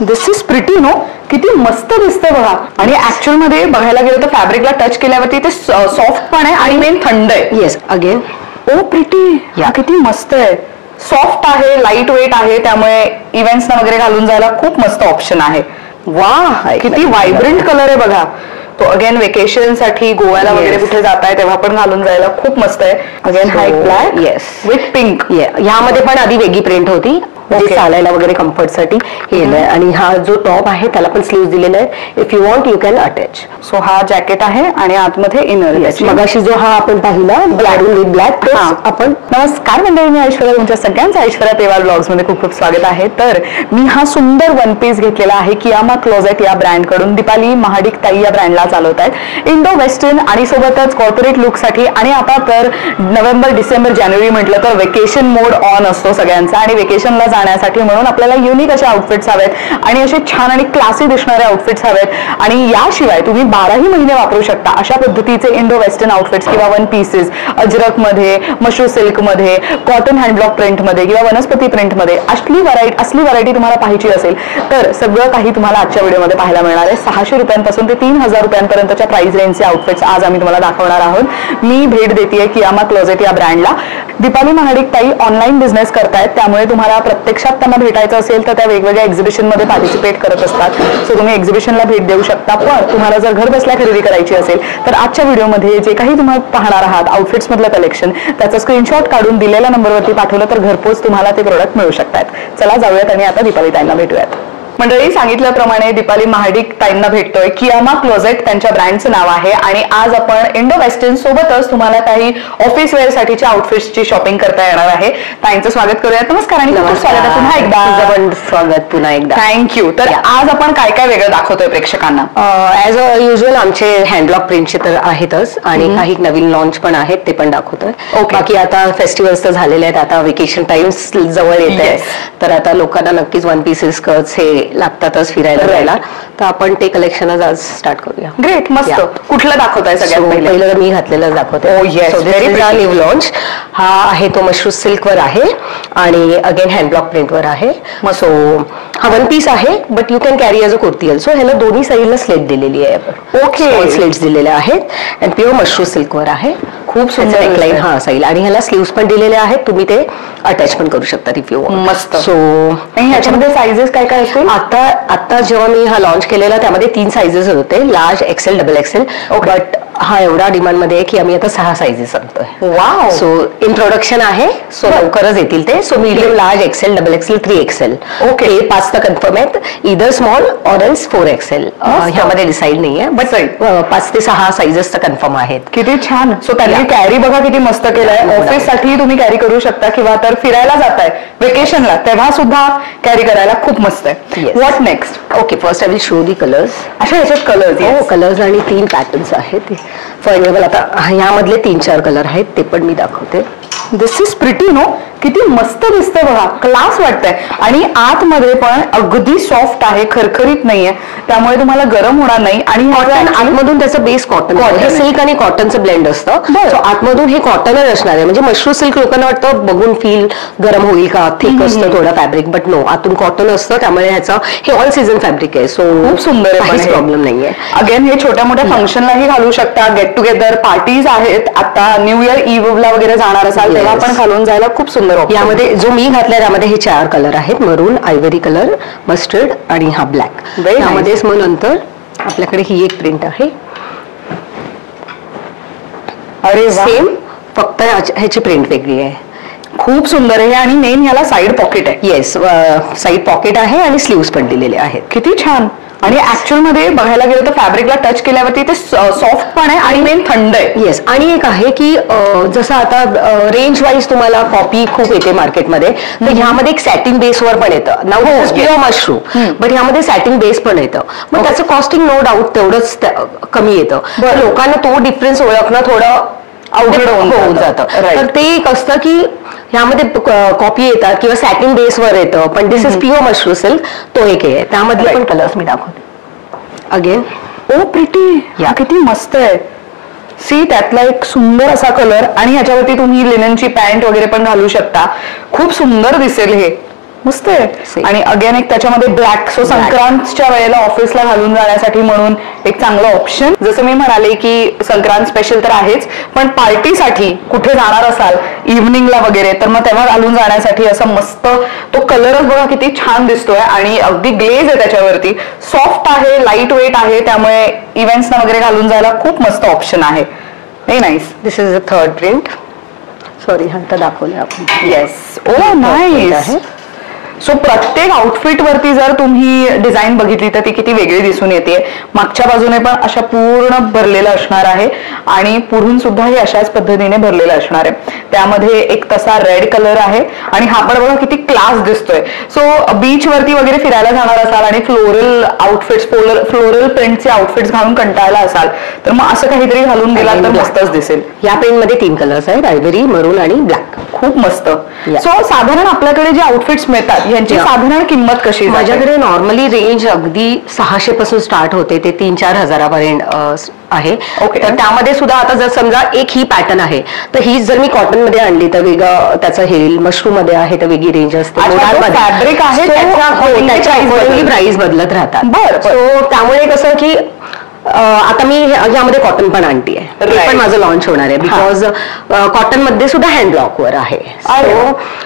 This is pretty no, किती मस्त दिसतंय बघा. आणि ऍक्च्युअल मध्ये बघायला गेलं तर फॅब्रिकला टच केल्यावरती ते सॉफ्ट पण आहे आणि मेन थंड आहे. येस अगेन ओ प्रिटी, या किती मस्त आहे. सॉफ्ट आहे, लाईट वेट आहे, त्यामुळे इव्हेंट्सना वगैरे घालून जायला खूप मस्त ऑप्शन आहे. वा, किती व्हायब्रंट कलर आहे बघा. तो अगेन वेकेशन साठी गोव्याला वगैरे कुठे जाताय तेव्हा पण घालून जायला खूप मस्त आहे. Again high black yes with pink. ह्यामध्ये पण आधी वेगळी प्रिंट होती, चालायला वगैरे कम्फर्ट साठी केलंय. आणि हा जो टॉप आहे त्याला पण स्लीव्ह दिलेला आहे. If you want you can attach. So हा जॅकेट आहे आणि आतमध्ये इनर. मगाशी जो हा आपण पाहिला ब्लॅक विथ ब्लॅक आपण. नमस्कार मंडळी, मी ऐश्वर्या, तुमच्या सगळ्यांचं ऐश्वर्या पेवाल ब्लॉग्स मध्ये खूप खूप स्वागत आहे. तर मी हा सुंदर वन पीस घेतलेला आहे कियामा क्लोजेट या ब्रँड कडून. दीपाली महाडिक ताई या ब्रँडला चालवत आहेत. इंडो वेस्टर्न आणि सोबतच कॉर्पोरेट लुक साठी. आणि आता तर नोव्हेंबर डिसेंबर जानेवारी म्हटलं तर वेकेशन मोड ऑन असतो सगळ्यांचा आणि वेकेशनला जाण्यासाठी म्हणून आपल्याला युनिक असे आउटफिट्स हवेत आणि असे छान आणि क्लासी दिसणारे आउटफिट्स हवेत. आणि याशिवाय तुम्ही 12ही महिने वापरू शकता अशा पद्धतीचे इंडो वेस्टर्न आउटफिट्स किंवा वन पीसेस अजरक मध्ये, मशरू सिल्क मध्ये, कॉटन हँडब्लॉक प्रिंट मध्ये किंवा वनस्पती प्रिंट मध्ये असली व्हरायटी तुम्हाला पाहिजे असेल तर सगळं काही तुम्हाला आजच्या व्हिडिओमध्ये पाहायला मिळणार आहे. 600 रुपयांपासून ते 3000 रुपयांपर्यंतच्या प्राइस रेंजचे आउटफिट्स आज आम्ही तुम्हाला दाखवणार आहोत. मी भेट देतेय कियामा क्लोजेट या ब्रँडला. दीपाली महाडिक ताई ऑनलाईन बिझनेस करतायत, त्यामुळे तुम्हाला प्रत्यक्षात त्यांना भेटायचं असेल तर त्या वेगवेगळ्या एक्झिबिशन मध्ये पार्टिसिपेट करत असतात. सो तुम्ही एक्झिबिशनला भेट देऊ शकता. पण तुम्हाला जर घर बसल्या खरेदी करायची असेल तर आजच्या व्हिडिओमध्ये जे काही तुम्हाला पाहणार आहात आउटफिट्स मधलं कलेक्शन त्याचा स्क्रीनशॉट काढून दिलेल्या नंबरवरती पाठवलं तर घरपोच तुम्हाला ते प्रोडक्ट मिळू शकतात. चला जाऊयात आणि आता दीपाली ताईंना भेटूयात. मंडळी, सांगितल्याप्रमाणे दीपाली महाडिक ताईंना भेटतोय. कियामा क्लोजेट त्यांच्या ब्रँडचं नाव आहे. आणि आज आपण इंडो वेस्टर्न सोबतच तुम्हाला काही ऑफिस वेअर साठीच्या आउटफिट्सची शॉपिंग करता येणार आहे. ताईंचं स्वागत करूयात. नमस्कार आणि स्वागत आहे पुन्हा एकदा. स्वागत पुन्हा एकदा. थँक्यू. तर आज आपण काय काय वेगळं दाखवतोय प्रेक्षकांना? ॲज अ युजल आमचे हँडब्लॉक प्रिंटचे तर आहेतच आणि काही नवीन लॉन्च पण आहेत ते पण दाखवतोय. बाकी आता फेस्टिवल्स तर झालेले आहेत, आता वेकेशन टाइम्स जवळ येत आहे तर आता लोकांना नक्कीच वन पीसेस स्कर्ट्स हे लागतातच फिरायला जायला. तर आपण ते कलेक्शनच आज स्टार्ट करूया. ग्रेट, मस्त. कुठलं दाखवताय सगळ्यात पहिलं? मी घातलेलं दाखवते. न्यू लॉन्च हा आहे तो मशरू सिल्क वर आहे आणि अगेन हँडब्लॉक प्रिंट वर आहे. सो हा वन पीस आहे but you can carry as a kurti also. ह्याला दोन्ही साईडला स्लेट दिलेली आहे आपण. ओके, स्लेट्स दिलेल्या आहेत आणि प्युअर मशरू सिल्क वर आहे. खूप सुंदर नेकलाईन हा साईल आणि ह्याला स्लीव्स पण दिलेले आहेत. तुम्ही ते अटॅच पण करू शकता इफ यू वॉन्ट. मस्त. सो ह्याच्यामध्ये साइजेस काय काय असतील? आता जेव्हा मी हा लॉन्च केलेला त्यामध्ये 3 साइजेस होते, large, XL, double XL. But हा एवढा डिमांड मध्ये आहे की आम्ही आता 6 साइजेस आणतोय. वाव. सो इन प्रोडक्शन आहे, सो लवकरच येतील ते. So medium, large, XL, double XL, 3 XL. Okay, 5 तर कन्फर्म आहेत. इधर स्मॉल ऑर एल्स 4 एक्सेल. ह्यामध्ये डिसाईड नाहीये बट 5 ते 6 साइजेस तर कन्फर्म आहेत. किती छान. सो त्यांनी कॅरी बघा किती मस्त केलंय. ऑफिस साठी तुम्ही कॅरी करू शकता किंवा तर फिरायला जाताय वेकेशनला तेव्हा सुद्धा कॅरी करायला खूप मस्त आहे. What next? Okay, first I will show the colours. अशा याच्यात कलर्स? हो, कलर्स आणि 3 पॅटर्न्स आहेत. फॉर एक्झाम्पल आता ह्यामधले 3-4 कलर आहेत ते पण मी दाखवते. दिस इज प्रिटी नो, किती मस्त दिसतंय बघा, क्लास वाटतंय. आणि आतमध्ये पण अगदी सॉफ्ट आहे, खरखरीत नाहीये, त्यामुळे तुम्हाला गरम होणार नाही. आणि आतमधून त्याचं बेस कॉटन, सिल्क आणि कॉटनचं ब्लेंड असतं. सो आतमधून हे कॉटनच असणार आहे. म्हणजे मशरू सिल्क लोकांना वाटतं बघून फील गरम होईल का, थिक असतं थोडं फॅब्रिक, बट नो, आतून कॉटन असतं. त्यामुळे ह्याचं हे ऑल सीझन फॅब्रिक आहे. सो खूप सुंदर आहे, प्रॉब्लेम नाहीये. अगेन हे छोट्या मोठ्या फंक्शनलाही घालू शकता. गेट टुगेदर पार्टीज आहेत, आता न्यू इयर इव्हला वगैरे जाणार असाल तेव्हा पण घालून जायला खूप सुंदर. यामध्ये जो मी घातलाय त्यामध्ये हे 4 कलर आहेत, मरून, आयव्हरी कलर, मस्टर्ड आणि हा ब्लॅक. त्यामध्येच मग नंतर आपल्याकडे ही एक प्रिंट आहे. अरे सेम, फक्त ह्याची प्रिंट वेगळी आहे. खूप सुंदर आहे. आणि मेन ह्याला साइड पॉकेट आहे. येस, साइड पॉकेट आहे आणि स्लीव्स पण दिलेले आहेत. किती छान. आणि ऍक्च्युअल मध्ये बघायला गेलं तर फॅब्रिकला टच केल्यावरती ते सॉफ्ट पण आहे आणि मेन थंड आहे. येस, आणि एक आहे की जसं आता रेंज वाईज तुम्हाला कॉपी खूप येते मार्केटमध्ये, तर ह्यामध्ये एक सॅटिन बेसवर पण येतं. नाव प्युअर मशरूम, बट ह्यामध्ये सॅटिन बेस पण येतं. मग त्याचं कॉस्टिंग नो डाऊट तेवढंच कमी येतं. लोकांना तो डिफरन्स ओळखणं थोडं अवघड होऊन जातं. तर ते एक असतं की ह्यामध्ये कॉपी येतात किंवा सॅटिन बेसवर येतं, पण दिस इज प्युअर मशरू सिल्क. तो एक आहे. त्यामधले पण कलर्स मी दाखवते. अगेन ओ प्रिटी, या किती मस्त आहे. सी, त्यातला एक सुंदर असा कलर आणि ह्याच्यावरती तुम्ही लिननची पॅन्ट वगैरे पण घालू शकता. खूप सुंदर दिसेल हे. मस्त आहे. आणि अगेन एक त्याच्यामध्ये ब्लॅक, सो संक्रांतच्या वेळेला ऑफिसला घालून जाण्यासाठी म्हणून एक चांगला ऑप्शन. जसं मी म्हणाले की संक्रांत स्पेशल तर आहेच, पण पार्टीसाठी कुठे जाणार असाल इव्हनिंगला वगैरे तर मग तेव्हा घालून जाण्यासाठी असं मस्त तो कलरच बघा किती छान दिसतोय आणि अगदी ग्लेज आहे त्याच्यावरती, सॉफ्ट आहे, लाईट वेट आहे, त्यामुळे इव्हेंट्सना वगैरे घालून जायला खूप मस्त ऑप्शन आहे. Very nice. This is a third print. Sorry हा तर दाखवलं आपण. येस. ओ नाईस आहे. सो प्रत्येक आउटफिट वरती जर तुम्ही डिझाईन बघितली तर ती किती वेगळी दिसून येते. मागच्या बाजूने पण अशा पूर्ण भरलेलं असणार आहे आणि पुढून सुद्धा हे अशाच पद्धतीने भरलेलं असणार आहे. त्यामध्ये एक तसा रेड कलर आहे आणि हा पण बघा किती क्लास दिसतोय. सो बीच वरती वगैरे फिरायला जाणार असाल आणि फ्लोरल आउटफिट्स, फ्लोरल प्रिंटचे आउटफिट्स घालून कंटाळला असाल तर मग असं काहीतरी घालून गेला तर मस्तच दिसेल. या पेन मध्ये 3 कलर्स आहेत, आयव्हरी, मरून आणि ब्लॅक. खूप मस्त. सो साधारण आपल्याकडे जे आउटफिट्स मिळतात यांची साधारण किंमत कशी? माझ्याकडे नॉर्मली रेंज अगदी 600 पासून स्टार्ट होते ते 3-4 हजारापर्यंत आहे. तर त्यामध्ये सुद्धा आता जर समजा एक ही पॅटर्न आहे तर ही जर मी कॉटन मध्ये आणली तर वेगळं त्याचं हे मशरूम मध्ये आहे तर वेगळी रेंज असते. फॅब्रिक आहे त्याच्या प्राइस बदलत राहतात. सो त्यामुळे कसं की आता मी यामध्ये कॉटन पण आणते आहे, ते पण माझं लॉन्च होणार आहे बिकॉज कॉटन मध्ये सुद्धा हँड ब्लॉक वर आहे.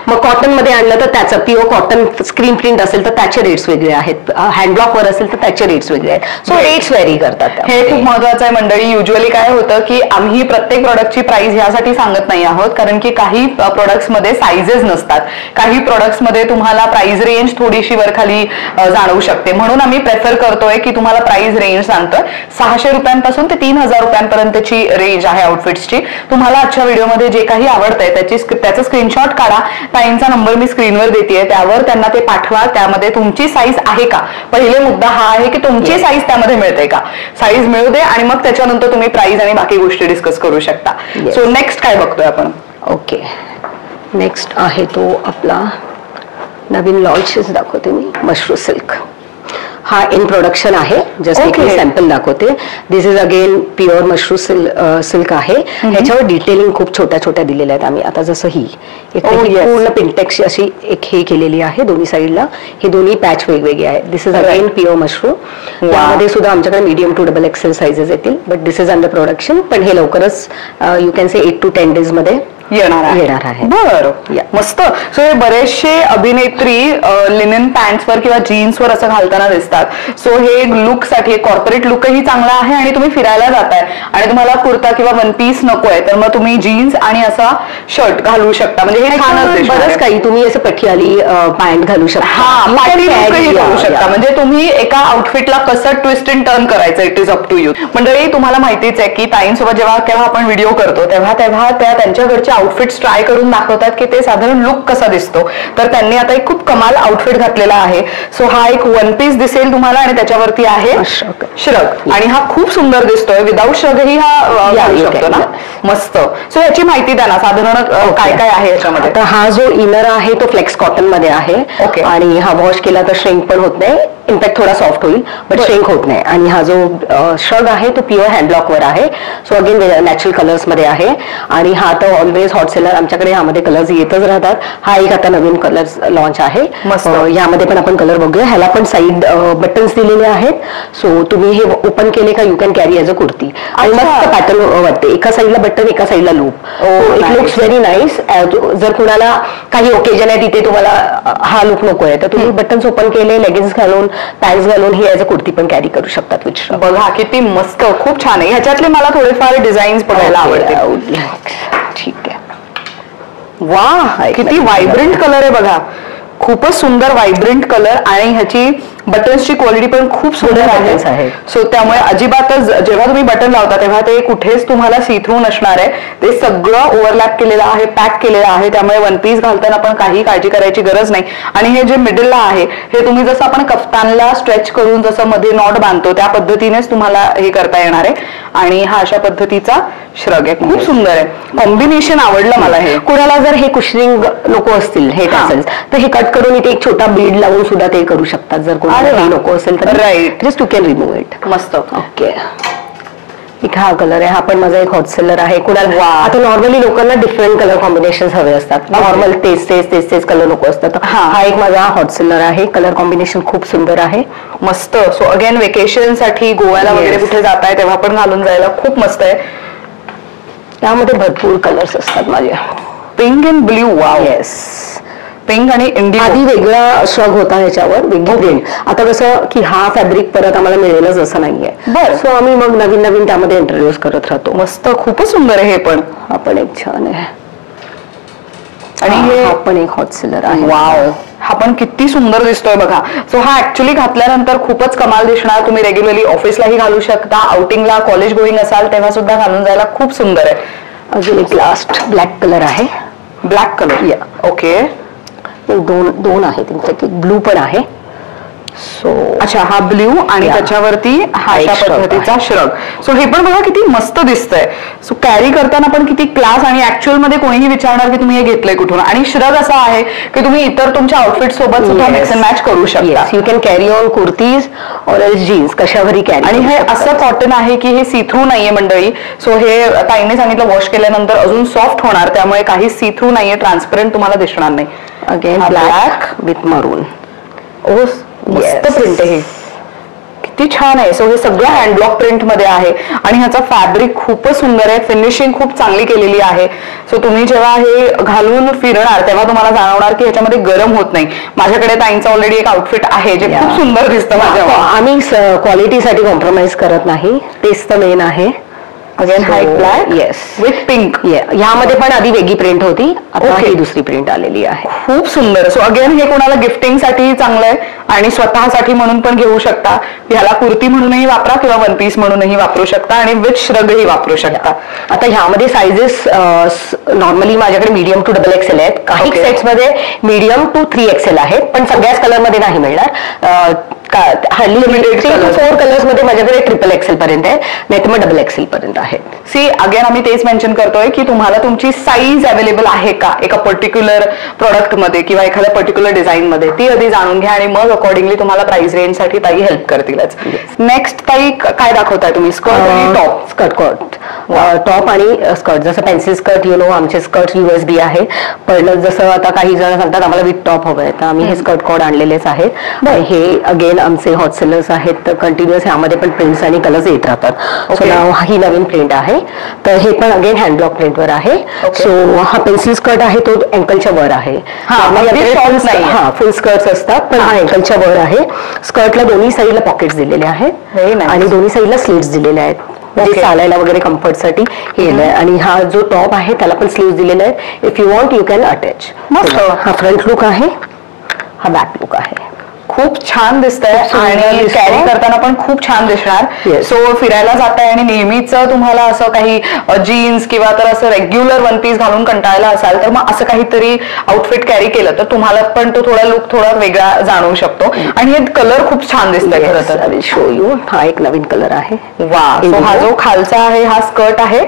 मग कॉटन मध्ये आणलं तर त्याचं प्युअर कॉटन स्क्रीन प्रिंट असेल तर त्याचे रेट्स वेगळे आहेत, हँड ब्लॉक वर असेल तर त्याचे रेट्स वेगळे आहेत. सो रेट्स व्हेरी करतात. हे खूप महत्वाचं आहे मंडळी. युजली काय होतं की आम्ही प्रत्येक प्रोडक्टची प्राइस यासाठी सांगत नाही आहोत कारण की काही प्रोडक्ट्स मध्ये साइजेस नसतात, काही प्रोडक्ट्स मध्ये तुम्हाला प्राइस रेंज थोडीशी वरखाली जाणवू शकते, म्हणून आम्ही प्रेफर करतोय की तुम्हाला प्राइस रेंज सांगतोय. 600 रुपयांपासून ते 3000 रुपयांपर्यंतची रेंज आहे आउटफिट्सची. तुम्हाला आजच्या व्हिडिओमध्ये जे काही आवडतंय त्याचं स्क्रीनशॉट काढा. ताईंचा नंबर मी स्क्रीनवर देतेय, त्यावर त्यांना ते पाठवा. त्यामध्ये तुमची साईज आहे का, पहिले मुद्दा हा आहे की तुमची साईज त्यामध्ये मिळते का, साईज मिळू दे आणि मग त्याच्यानंतर तुम्ही प्राइस आणि बाकी गोष्टी डिस्कस करू शकता. सो नेक्स्ट काय बघतोय आपण? ओके, नेक्स्ट आहे तो आपला नवीन लॉन्चेस दाखवते मी, मशरूम सिल्क. हा इन प्रोडक्शन आहे, जस्ट एक सॅम्पल दाखवते. This is again pure mushroom silk आहे. ह्याच्यावर डिटेलिंग खूप छोट्या छोट्या दिलेल्या आहेत आम्ही. आता जसं ही पूर्ण पिंटेक्स अशी एक हे केलेली आहे दोन्ही साईडला, हे दोन्ही पॅच वेगवेगळे आहेत. This is again pure mushroom. यामध्ये सुद्धा आमच्याकडे medium to double XL sizes येतील, but this is under production. पण हे लवकरच you can say 8 to 10 days मध्ये येणार आहे. बरं, मस्त. सो हे बरेचसे अभिनेत्री लिनन पॅन्ट्सवर किंवा जीन्सवर असं घालताना दिसतात. सो हे लुक साठी कॉर्पोरेट लुकही चांगला आहे आणि तुम्ही फिरायला जाताय आणि तुम्हाला कुर्ता किंवा वन पीस नकोय तर मग तुम्ही जीन्स आणि असा शर्ट घालू शकता. म्हणजे हे छानच बरंच काही तुम्ही असं पटियाली पॅन्ट घालू शकता. हा, पार्टी लुकही करू शकता. म्हणजे तुम्ही एका आउटफिटला कसं ट्विस्ट अँड टर्न करायचं, it is up to you. मंडळी तुम्हाला माहितीच आहे की ताईंसोबत जेव्हा केव्हा आपण व्हिडिओ करतो तेव्हा त्या त्यांच्याकडच्या आउटफिट्स ट्राय करून दाखवतात की ते साधारण लुक कसा दिसतो. तर त्यांनी आता एक खूप कमाल आउटफिट घातलेला आहे. सो हा एक वन पीस दिसेल तुम्हाला आणि त्याच्यावरती आहे श्रग आणि हा खूप सुंदर दिसतोय. विदाऊट श्रगही हा घालू शकतो ना, मस्त. सो याची माहिती द्या ना, साधारण काय काय आहे याच्यामध्ये? तर हा जो इनर आहे तो फ्लेक्स कॉटन मध्ये आहे आणि हा वॉश केला तर श्रिंक पण होत नाही, इनफॅक्ट थोडा सॉफ्ट होईल बट श्रिंक होत नाही. आणि हा जो श्रग आहे तो प्युअर हँडब्लॉक वर आहे. सो अगेन नॅचरल कलर्स मध्ये आहे आणि हा तर ऑलवेज हॉट सेलर, आमच्याकडे ह्यामध्ये कलर्स येतच राहतात. हा एक आता नवीन कलर्स लॉन्च आहे. यामध्ये पण आपण कलर बघूया. ह्याला पण साईड बटन्स दिलेले आहेत. सो तुम्ही हे ओपन केले का you can carry as a kurti आणि मस्त पॅटर्न वाटते. एका साईडला बटन, एका साईडला loop. It looks very nice. जर कुणाला काही ओकेजन आहे तिथे तुम्हाला हा लुक नको आहे तर तुम्ही बटन्स ओपन केले, लेगिन्स घालून, पॅन्ट्स घालून ही एज अ कुर्ती पण कॅरी करू शकतात. बघा किती मस्त, खूप छान आहे. ह्याच्यातले मला थोडेफार डिझाईन्स बघायला आवडते. ठीक आहे. वा, किती व्हायब्रंट कलर आहे बघा, खूपच सुंदर व्हायब्रंट कलर आणि ह्याची बटन्सची क्वालिटी पण खूप सुंदर आहे. सो त्यामुळे अजिबातच जेव्हा तुम्ही बटन लावता तेव्हा ते कुठेच तुम्हाला सी थ्रू नसणार आहे. ते सगळं ओव्हरलॅप केलेलं आहे, पॅक केलेलं आहे. त्यामुळे वन पीस घालताना पण काही काळजी करायची गरज नाही. आणि हे जे मिडलला आहे हे तुम्ही जसं आपण कफ्तानला स्ट्रेच करून जसं मध्ये नॉट बांधतो त्या पद्धतीनेच तुम्हाला हे करता येणार आहे. आणि हा अशा पद्धतीचा श्रग आहे, खूप सुंदर आहे. कॉम्बिनेशन आवडलं मला. हे कुणाला जर हे कुशनिंग नको असतील हे टॅसल्स तर हे कट करून इथे एक छोटा बीड लावून सुद्धा ते करू शकतात. जर कोणाला नको असेल तर right, just you can remove it. मस्त. ओके, एक हा कलर आहे, हा पण माझा एक हॉट सेलर आहे. कुणाला आता नॉर्मली लोकांना डिफरंट कलर कॉम्बिनेशन हवे असतात, नॉर्मल तेच कलर नको असतात. हा एक माझा हॉट सेलर आहे, कलर कॉम्बिनेशन खूप सुंदर आहे, मस्त. सो अगेन वेकेशन साठी गोव्याला वगैरे कुठे जाताय तेव्हा पण घालून जायला खूप मस्त आहे. त्यामध्ये भरपूर कलर्स असतात माझे. Pink and blue. Wow. Yes, pink आणि इंडिगो. आधी वेगळा श्रग होता ह्याच्यावर, वेगळी प्रिंट. आता कसं की हा फॅब्रिक परत आम्हाला मिळेलच असं नाहीये. बरं. सो आम्ही मग नवीन नवीन त्यामध्ये इंट्रोड्यूस करत राहतो. मस्त, खूपच सुंदर आहे हे पण. हा पण एक छान आहे. आणि हे पण एक हॉट सेलर आहे. वाव, हा पण किती सुंदर दिसतोय बघा. सो हा ऍक्च्युली घातल्यानंतर खूपच कमाल दिसणार. तुम्ही रेग्युलरली ऑफिसलाही घालू शकता, आउटिंगला, कॉलेज गोईंग असाल तेव्हा सुद्धा घालून जायला खूप सुंदर आहे. अजून एक लास्ट ब्लॅक कलर आहे. Black colour. या, ओके. दोन आहेत, एक ब्लू पण आहे. सो अच्छा, हा ब्ल्यू आणि त्याच्यावरती हा अशा पद्धतीचा श्रग. सो हे पण बघा किती मस्त दिसतंय. सो कॅरी करताना पण किती क्लास, आणि ऍक्च्युअल मध्ये कोणीही विचारणार की तुम्ही हे घेतलंय कुठून. आणि श्रग असा आहे की तुम्ही इतर तुमच्या आउटफिट सोबत सुद्धा मिक्स अँड मॅच करू शकता. You can carry on kurtis और जीन्स, कशावरही कॅरी. आणि हे असं कॉटन आहे की हे सी थ्रू नाहीये मंडळी. सो हे ताईने सांगितलं वॉश केल्यानंतर अजून सॉफ्ट होणार, त्यामुळे काही सी थ्रू नाहीये, ट्रान्सपरंट तुम्हाला दिसणार नाही. अगेन ब्लॅक विथ मरून. ओ, मस्त प्रिंट आहे, किती छान आहे. सो हे सगळं हँडब्लॉक प्रिंट मध्ये आहे आणि ह्याचा फॅब्रिक खूपच सुंदर आहे, फिनिशिंग खूप चांगली केलेली आहे. सो तुम्ही जेव्हा हे घालून फिरणार तेव्हा तुम्हाला जाणवणार की ह्याच्यामध्ये गरम होत नाही. माझ्याकडे ताईंचं ऑलरेडी एक आउटफिट आहे जे खूप सुंदर दिसतं माझ्या. आम्ही क्वालिटीसाठी कॉम्प्रोमाइज करत नाही, तेच तर मेन आहे. अगेन हा एक ब्लॅक येस विथ पिंक. ह्यामध्ये पण आधी वेगळी प्रिंट होती, आता ही दुसरी प्रिंट आलेली आहे. खूप सुंदर. सो अगेन हे कोणाला गिफ्टिंग साठी चांगलं आहे आणि स्वतःसाठी म्हणून पण घेऊ शकता. ह्याला कुर्ती म्हणूनही वापरा किंवा वन पीस म्हणूनही वापरू शकता आणि विथ श्रगही वापरू शकता. आता ह्यामध्ये साइजेस नॉर्मली माझ्याकडे मीडियम टू डबल एक्सेल आहेत. काही सेट्स मध्ये मीडियम टू 3XL आहेत, पण सगळ्याच कलर मध्ये नाही मिळणार. हल्ली 3 to 4 कलर्स मध्ये माझ्याकडे XXL पर्यंत आहे, नाही तर मग XXL पर्यंत आहे. सी अगेन आम्ही तेच मेन्शन करतोय की तुम्हाला तुमची साईज अवेलेबल आहे का एका पर्टिक्युलर प्रोडक्ट मध्ये किंवा एखाद्या पर्टिक्युलर डिझाईन मध्ये, ती आधी जाणून घ्या आणि मग अकॉर्डिंगली तुम्हाला प्राइस रेंज साठी ताई हेल्प करतीलच. नेक्स्ट ताई काय दाखवताय तुम्ही? स्कर्ट आणि टॉप. टॉप आणि स्कर्ट. जसं पेन्सिल स्कर्ट, आमचे स्कर्ट USB आहे, पण जसं आता काही जण सांगतात आम्हाला विथ टॉप हवं आहे, तर आम्ही हे स्कर्ट कॉड आणलेलेच आहेत. हे अगेन आमचे हॉट सेलर्स आहेत, तर कंटिन्युअस ह्यामध्ये पण प्रिंट्स आणि कलर्स येत राहतात. सो ही नवीन प्रिंट आहे, तर हे पण अगेन हँडब्लॉक प्रिंटवर आहे. सो हा पेन्सिल स्कर्ट आहे तो अँकलच्या वर आहे. फुल स्कर्ट्स असतात, पण हा अँकलच्या वर आहे. स्कर्टला दोन्ही साईडला पॉकेट्स दिलेले आहेत आणि दोन्ही साईडला स्लीव्स दिलेले आहेत, म्हणजे चालायला वगैरे कम्फर्टसाठी हे आहे. आणि हा जो टॉप आहे त्याला पण स्लीव्स दिलेले आहेत. If you want you can attach. हा फ्रंट लुक आहे, हा बॅक लुक आहे. खूप छान दिसतंय आणि कॅरी करताना पण खूप छान दिसणार. सो फिरायला जाताय आणि नेहमीच तुम्हाला असं काही जीन्स किंवा तर असं रेग्युलर वन पीस घालून कंटाळला असाल तर मग असं काहीतरी आउटफिट कॅरी केलं तर तुम्हाला पण तो थोडा लुक थोडा वेगळा जाणवू शकतो. आणि हे कलर खूप छान दिसतंय खरं तर. शो यू, हा एक नवीन कलर आहे. वा. सो हा जो खालचा आहे हा स्कर्ट आहे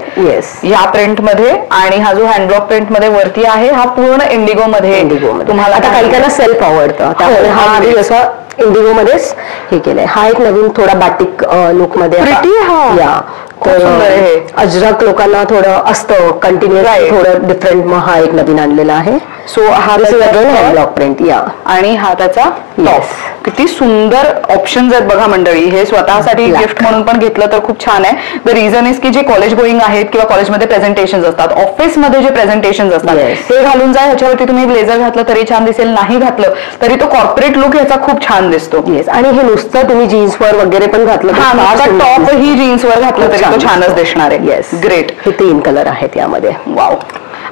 या प्रिंट मध्ये, आणि हा जो हँडब्लॉक प्रिंट मध्ये वरती आहे हा पूर्ण इंडिगो मध्ये तुम्हाला. आता काही काही सेल्फ आवडतं, त्यामुळे हा इंडिगो मध्येच हे केलंय. हा एक नवीन थोडा बाटिक लुक मध्ये अजरक लोकांना थोडं असतं कंटिन्युअस, थोडं डिफरंट, मग हा एक नवीन आणलेला आहे. सो हा ब्लॉक प्रिंट आणि हा त्याचा टॉप. किती सुंदर ऑप्शन्स आहेत बघा मंडळी. हे स्वतःसाठी गिफ्ट म्हणून पण घेतलं तर खूप छान आहे. द रिझन इज की जे कॉलेज गोईंग आहेत किंवा कॉलेजमध्ये प्रेझेंटेशन असतात, ऑफिसमध्ये जे प्रेझेंटेशन असतात ते घालून जा. ह्याच्यावरती तुम्ही ब्लेझर घातलं तरी छान दिसेल, नाही घातलं तरी तो कॉर्पोरेट लुक ह्याचा खूप छान दिसतो. आणि हे नुसतं तुम्ही जीन्सवर वगैरे पण घातलं, टॉप ही जीन्सवर घातलं तरी तो छानच दिसणार आहे. Yes, great. हे 3 कलर आहेत यामध्ये. वाव.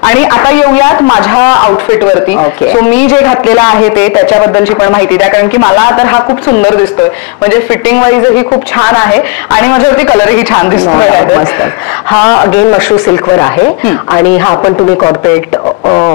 आणि आता येऊयात माझ्या आउटफिट वरती. सो मी जे घातलेलं आहे ते त्याच्याबद्दलची पण माहिती द्या, कारण की मला तर हा खूप सुंदर दिसतोय, म्हणजे फिटिंग वाईज ही खूप छान आहे आणि माझ्यावरती कलरही छान दिसतोय. हा अगेन मशरू सिल्कवर आहे आणि हा पण तुम्ही कॉर्पोरेट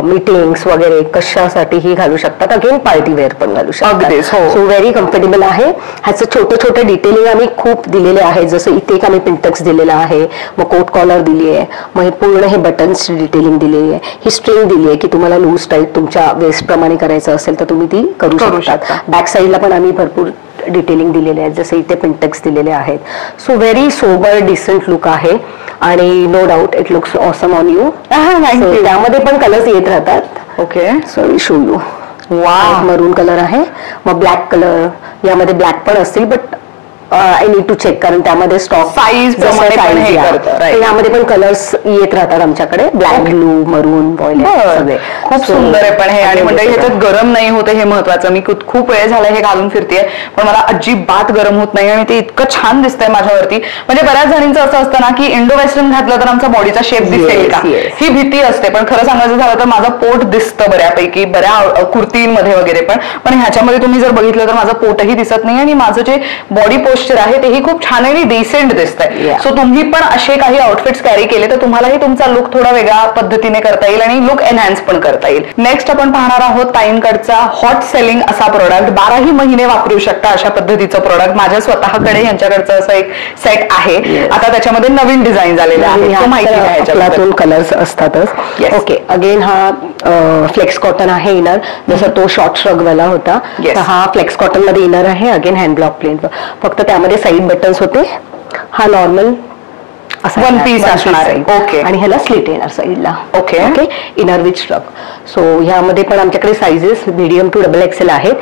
मीटिंग्स वगैरे कशासाठीही घालू शकतात. अगेन पार्टी वेअर पण घालू शकतात. सो व्हेरी कम्फर्टेबल आहे. ह्याचं छोटे छोटे डिटेलिंग आम्ही खूप दिलेले आहे, जसं इथे आम्ही पिंटक्स दिलेला आहे, मग कोट कॉलर दिली आहे, मग हे पूर्ण हे बटन्स डिटेलिंग दिली आहे, ही स्ट्रिंग दिली आहे की तुम्हाला लूज टाईट तुमच्या वेस्ट प्रमाणे करायचं असेल तर तुम्ही ती करू शकता. बॅक साईडला पण आम्ही भरपूर डिटेलिंग दिलेले आहेत, जसे इथे पिंटेक्स दिलेले आहेत. So very sober decent look आहे आणि no doubt it looks awesome on you. त्यामध्ये पण कलर्स येत राहतात. Okay, so show you. Maroon colour आहे, मग ब्लॅक कलर, यामध्ये ब्लॅक पण असतील but I need to check, कारण त्यामध्ये स्टॉक साईज यामध्ये पण कलर्स येत राहतात आमच्याकडे, ब्लॅक, ब्लू, मरून, व्हायलेट सगळे. खूप सुंदर आहे पण हे, आणि म्हणजे ह्याच्यात गरम नाही होते हे महत्वाचं. मी खूप वेळ झाला हे घालून फिरतेय पण मला अजिबात गरम होत नाही आणि ते इतकं छान दिसतंय माझ्यावरती. म्हणजे बऱ्याच जणांचं असं असतं ना की इंडो वेस्टर्न घातलं तर आमचा बॉडीचा शेप दिसेल का, ही भीती असते. पण खरं सांगायचं झालं तर माझं पोट दिसतं बऱ्यापैकी बऱ्या कुर्तींमध्ये वगैरे, पण ह्याच्यामध्ये तुम्ही जर बघितलं तर माझं पोटही दिसत नाही आणि माझं जे बॉडी पोस्चर आहे तेही खूप छान आणि डिसेंट दिसतंय. सो तुम्ही पण असे काही आउटफिट्स कॅरी केले तर तुम्हालाही तुमचा लुक थोडा वेगळ्या पद्धतीने करता येईल आणि लुक एनहान्स पण करता येईल. नेक्स्ट आपण पाहणार आहोत ताईंकडचा हॉट सेलिंग असा प्रोडक्ट, 12ही महिने वापरू शकता अशा पद्धतीचं प्रोडक्ट. माझ्या स्वतःकडे यांच्याकडचं असं एक सेट आहे. आता त्याच्यामध्ये नवीन डिझाईन झालेला आहे, माहिती कलर्स असतातच. ओके, अगेन हा फ्लेक्स कॉटन आहे इनर, जसा तो शॉर्ट श्रगवाला होता. हा फ्लेक्स कॉटन मध्ये इनर आहे, अगेन हँड ब्लॉक प्रिंट. फक्त त्यामध्ये साईड बटन्स होते. हा नॉर्मल वन पीस असणार आहे. ओके, आणि ह्याला स्लिट येणार साईडला. Okay okay, inner with shrug. So ह्यामध्ये पण आमच्याकडे sizes medium to double XL आहेत.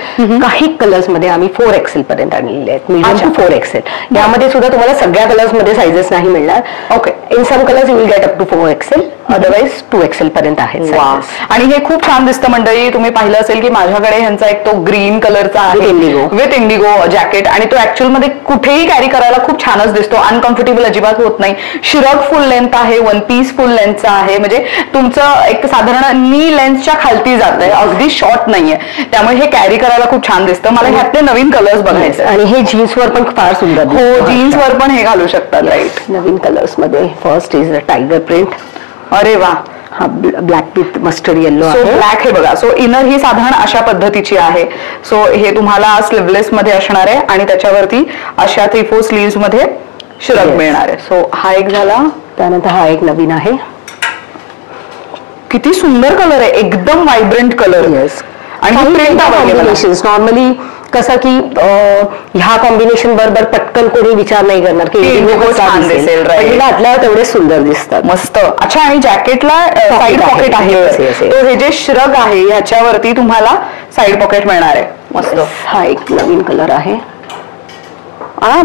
काही कलर्स मध्ये आम्ही 4 एक्सेल पर्यंत आणलेले आहेत, मीडियम टू 4 एक्सेल. यामध्ये सुद्धा तुम्हाला सगळ्या कलर्स मध्ये साइजेस नाही मिळणार. Okay, in some colours you will get up to 4 XL, otherwise 2 XL पर्यंत आहेत. आणि हे खूप छान दिसतं मंडळी. तुम्ही पाहिलं असेल की माझ्याकडे ह्यांचा एक तो ग्रीन कलरचा आहे विथ इंडिगो जॅकेट, आणि तो ऍक्च्युअल मध्ये कुठेही कॅरी करायला खूप छानच दिसतो, अनकम्फर्टेबल अजिबात होत नाही. शिरक फुल लेंथ आहे, वन पीस फुल लेंथचा आहे, म्हणजे तुमचं एक साधारण नी लेंथच्या खालती जात आहे, अगदी शॉर्ट नाहीये, त्यामुळे हे कॅरी करायला खूप छान दिसतं. मला ह्यातले नवीन कलर्स बघायचे आणि हे जीन्स वर पण फार सुंदर. हो, जीन्स वर पण हे घालू शकतात. राईट, नवीन कलर्स मध्ये फर्स्ट इज टायगर प्रिंट. अरे वा, हा ब्लॅक विथ मस्टर्ड येलो आहे. ब्लॅक हे बघा. सो इनर ही साधारण अशा पद्धतीची आहे. सो हे तुम्हाला स्लीवलेस मध्ये असणार आहे आणि त्याच्यावरती अशा 3/4 स्लीव्स मध्ये शिरक मिळणार आहे. सो हा एक झाला. त्यानंतर हा एक नवीन आहे. किती सुंदर कलर आहे, एकदम व्हायब्रंट कलर. येस, आणि प्रिंट कॉम्बिनेशन्स नॉर्मली कसं की ह्या कॉम्बिनेशन बरोबर पटकन कोणी विचार नाही करणार की छान दिसेल, घातल्यावर तेवढे सुंदर दिसतात. मस्त. अच्छा, आणि जॅकेटला साईड पॉकेट आहे. तो हे जे श्रग आहे ह्याच्यावरती तुम्हाला साईड पॉकेट मिळणार आहे. मस्त. हा एक नवीन कलर आहे.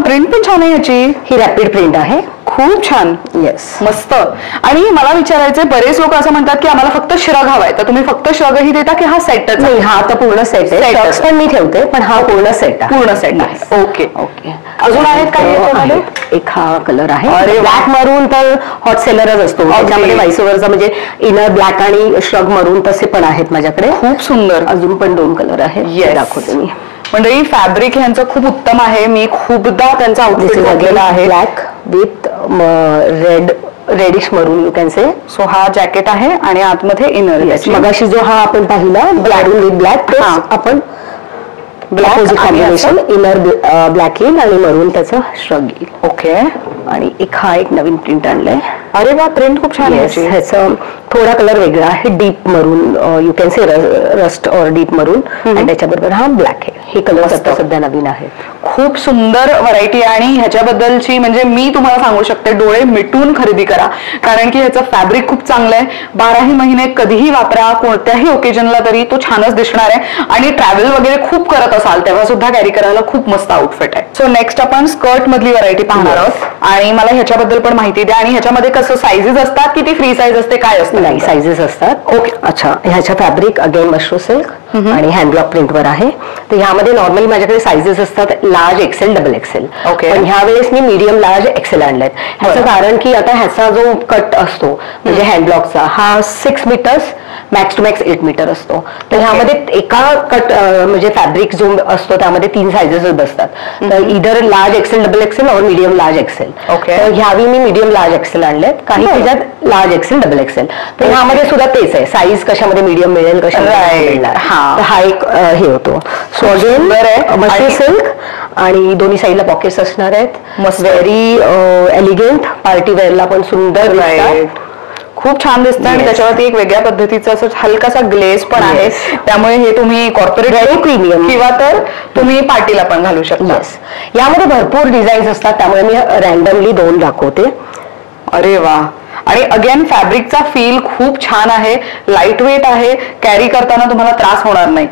प्रिंट पण छान आहे याची. ही रॅपिड प्रिंट आहे, खूप छान. येस, मस्त. आणि मला विचारायचंय, बरेच लोक असं म्हणतात की आम्हाला फक्त श्रग हवाय, तर तुम्ही फक्त श्रगही देता की हा सेटच? नाही, हा आता पूर्ण सेट आहे. शॉर्ट्स पण मी ठेवते, पण हा पूर्ण सेट आहे. पूर्ण सेट आहे. Okay okay. अजून आहेत काही? एक हा कलर आहे. ब्लॅक मरून तर हॉट सेलरच असतो, त्याच्यामध्ये व्हाईसवरचा म्हणजे इनर ब्लॅक आणि श्रग मरून तसे पण आहेत माझ्याकडे. खूप सुंदर. अजून पण 2 कलर आहेत, दाखवते मी. म्हणजे फॅब्रिक ह्यांचं खूप उत्तम आहे. मी खूपदा त्यांचा आउटफिट बघितला आहे. ब्लॅक विथ रेडिश मरून यू कॅन से. सो हा जॅकेट आहे आणि आतमध्ये इनर. मगाशी जो हा आपण पाहिला ब्लॅक विथ ब्लॅक, आपण ब्लॅक कॉम्बिनेशन, इनर ब्लॅक येईल आणि मरून त्याचं श्रग येईल. ओके. आणि हा एक नवीन प्रिंट आणलाय. अरे वा, प्रिंट खूप छान आहे. ह्याचं थोडा कलर वेगळा आहे, डीप मरून यू कॅन से रस्ट और डीप मरून, आणि त्याच्याबरोबर हा ब्लॅक आहे. हे कलर आता सध्या नवीन आहे. खूप सुंदर व्हरायटी. आणि ह्याच्याबद्दलची म्हणजे मी तुम्हाला सांगू शकते, डोळे मिटून खरेदी करा, कारण की ह्याचं फॅब्रिक खूप चांगलं आहे. 12ही महिने कधीही वापरा, कोणत्याही ओकेजनला तरी तो छानच दिसणार आहे. आणि ट्रॅव्हल वगैरे खूप करत असाल तेव्हा सुद्धा कॅरी करायला खूप मस्त आउटफिट आहे. सो नेक्स्ट आपण स्कर्ट मधली व्हरायटी पाहणार आहोत, आणि मला ह्याच्याबद्दल पण माहिती द्या. आणि ह्याच्यामध्ये कसं साईजेस असतात की ती फ्री साईज असते, काय असतं? नाही, साईजेस असतात. ओके. अच्छा, ह्याच्या फॅब्रिक अगेन मशरूम सिल्क आणि हँड ब्लॉक प्रिंट वर आहे. तर ह्यामध्ये नॉर्मली माझ्याकडे साईजेस असतात लार्ज एक्सेल, डबल एक्सेल. पण ह्या वेळेस मी मीडियम लार्ज एक्सेल आणलेत. ह्याचं कारण की आता ह्याचा जो कट असतो म्हणजे हँड ब्लॉकचा, हा 6 metres max to max 8 metre असतो. तर ह्यामध्ये एका कट म्हणजे फॅब्रिक जो असतो त्यामध्ये 3 साईजेस बसतात. तर इधर लार्ज एक्सेल, डबल एक्सेल और मीडियम लार्ज एक्सेल. तर ह्यावेळी मी मीडियम लार्ज एक्सेल आणलेत, काही त्याच्यात लार्ज एक्सेल, डबल एक्सेल. तर ह्यामध्ये सुद्धा तेच आहे, साईज कशामध्ये मीडियम मिळेल, कशामध्ये मिळणार. हा एक हे होतो. सो अगेन मशरूम सिल्क आणि दोन्ही साईडला पॉकेट्स असणार आहेत. व्हेरी एलिगंट, पार्टी वेअरला पण सुंदर. खूप छान दिसतं आणि त्याच्यावरती एक वेगळ्या पद्धतीचा असं हलकासा ग्लेज पण आहे, त्यामुळे हे तुम्ही कॉर्पोरेट प्रीमियम किंवा तर तुम्ही पार्टीला पण घालू शकता. यामध्ये भरपूर डिझाईन्स असतात, त्यामुळे मी रॅन्डमली 2 दाखवते. अरे वा. आणि अगेन फॅब्रिकचा फील खूप छान आहे, लाईट वेट आहे, कॅरी करताना तुम्हाला त्रास होणार नाही.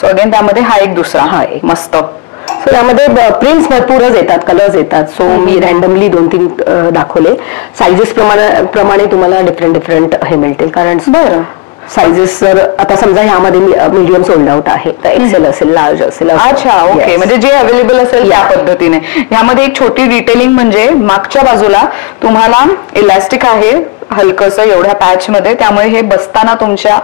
सो अगेन त्यामध्ये हा एक दुसरा हा एक मस्त. सो यामध्ये प्रिंट्स भरपूरच येतात, कलर्स येतात. सो मी रॅन्डमली 2-3 दाखवले. सायझेस प्रमाणे तुम्हाला डिफरंट हे मिळतील, कारण बरं सायझेस जर आता समजा ह्यामध्ये मीडियम सोल्ड आउट आहे तर एक्सेल असेल, लार्ज असेल. अच्छा ओके, म्हणजे जे अवेलेबल असेल त्या पद्धतीने. ह्यामध्ये एक छोटी डिटेलिंग म्हणजे मागच्या बाजूला तुम्हाला इलास्टिक आहे हलकसं एवढ्या पॅच मध्ये, त्यामुळे हे बसताना तुमच्या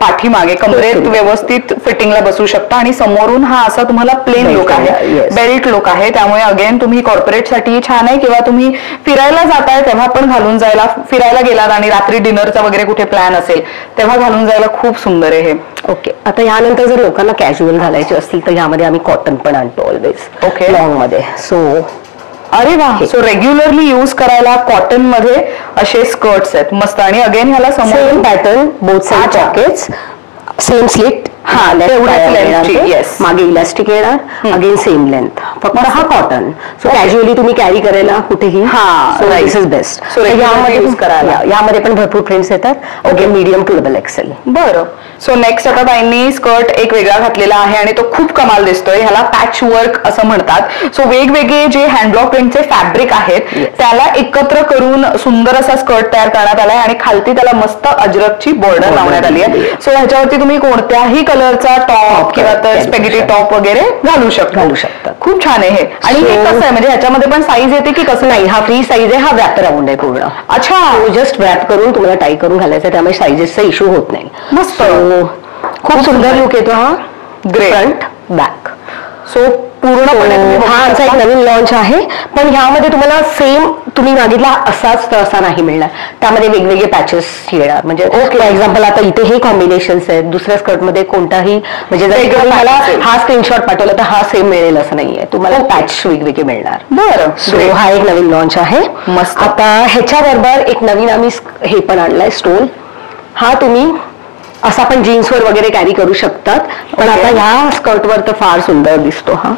पाठीमागे कमरेत व्यवस्थित फिटिंगला बसू शकता. आणि समोरून हा असा तुम्हाला प्लेन लुक आहे, बेल्ट लुक आहे, त्यामुळे अगेन तुम्ही कॉर्पोरेट साठी छान आहे, किंवा तुम्ही फिरायला जाताय तेव्हा पण घालून जायला, फिरायला गेलात आणि रात्री डिनरचा वगैरे कुठे प्लॅन असेल तेव्हा घालून जायला खूप सुंदर आहे हे. ओके, आता यानंतर जर लोकांना कॅज्युअल घालायचे असतील तर यामध्ये आम्ही कॉटन पण आणतो ऑलवेज. ओके, लॉंग मध्ये. सो अरे वा. सो रेग्युलरली यूज करायला कॉटन मध्ये असे स्कर्ट्स आहेत मस्त. आणि अगेन ह्याला same pattern, both side pockets, same slit. मागे इलास्टिक येणार, अगेन सेम लेंथ, फक्त हा कॉटन. सो कॅज्युअली तुम्ही कॅरी करायला कुठेही दिस इज बेस्ट. सो यामध्ये पण भरपूर प्रिंट्स येतात. Okay, medium to double XL. बरं. सो नेक्स्ट आता ताईंनी स्कर्ट एक वेगळा घातलेला आहे आणि तो खूप कमाल दिसतोय. ह्याला पॅच वर्क असं म्हणतात. सो वेगवेगळे जे हँडब्लॉक प्रिंटचे फॅब्रिक आहेत त्याला एकत्र करून सुंदर असा स्कर्ट तयार करण्यात आलाय आणि खालती त्याला मस्त अजरकची बॉर्डर लावण्यात आली आहे. सो ह्याच्यावरती तुम्ही कोणत्याही कलरचा टॉप किंवा तर स्पेगेटी टॉप वगैरे घालू शकता. खूप छान आहे हे. आणि हे कसं आहे, म्हणजे ह्याच्यामध्ये पण साईज येते की कसं? नाही, हा फ्री साईज आहे, हा व्रॅप राऊंड आहे पूर्ण. अच्छा, जस्ट व्रॅप करून तुम्हाला टाई करून घालायचं, त्यामुळे साईजेसचा इश्यू होत नाही. मस्त, खूप सुंदर लुक येतो हा. Grey front back. सो पूर्णपणे हा आमचा एक नवीन लॉन्च आहे, पण ह्यामध्ये तुम्हाला सेम तुम्ही मागितला असाच तर असा नाही मिळणार. त्यामध्ये वेगवेगळे पॅचेस येणार. म्हणजे फॉर एक्झाम्पल आता इथे हे कॉम्बिनेशन्स आहेत, दुसऱ्या स्कर्ट मध्ये कोणताही, म्हणजे जर मला हा स्क्रीनशॉट पाठवला तर हा सेम मिळेल असं नाहीये, तुम्हाला पॅच वेगवेगळे मिळणार. बरं. सो हा एक नवीन लॉन्च आहे मस्त. आता ह्याच्याबरोबर एक नवीन आम्ही हे पण आणलाय स्टोल. हा तुम्ही असा पण जीन्सवर वगैरे कॅरी करू शकतात, पण आता ह्या स्कर्टवर तर फार सुंदर दिसतो. हा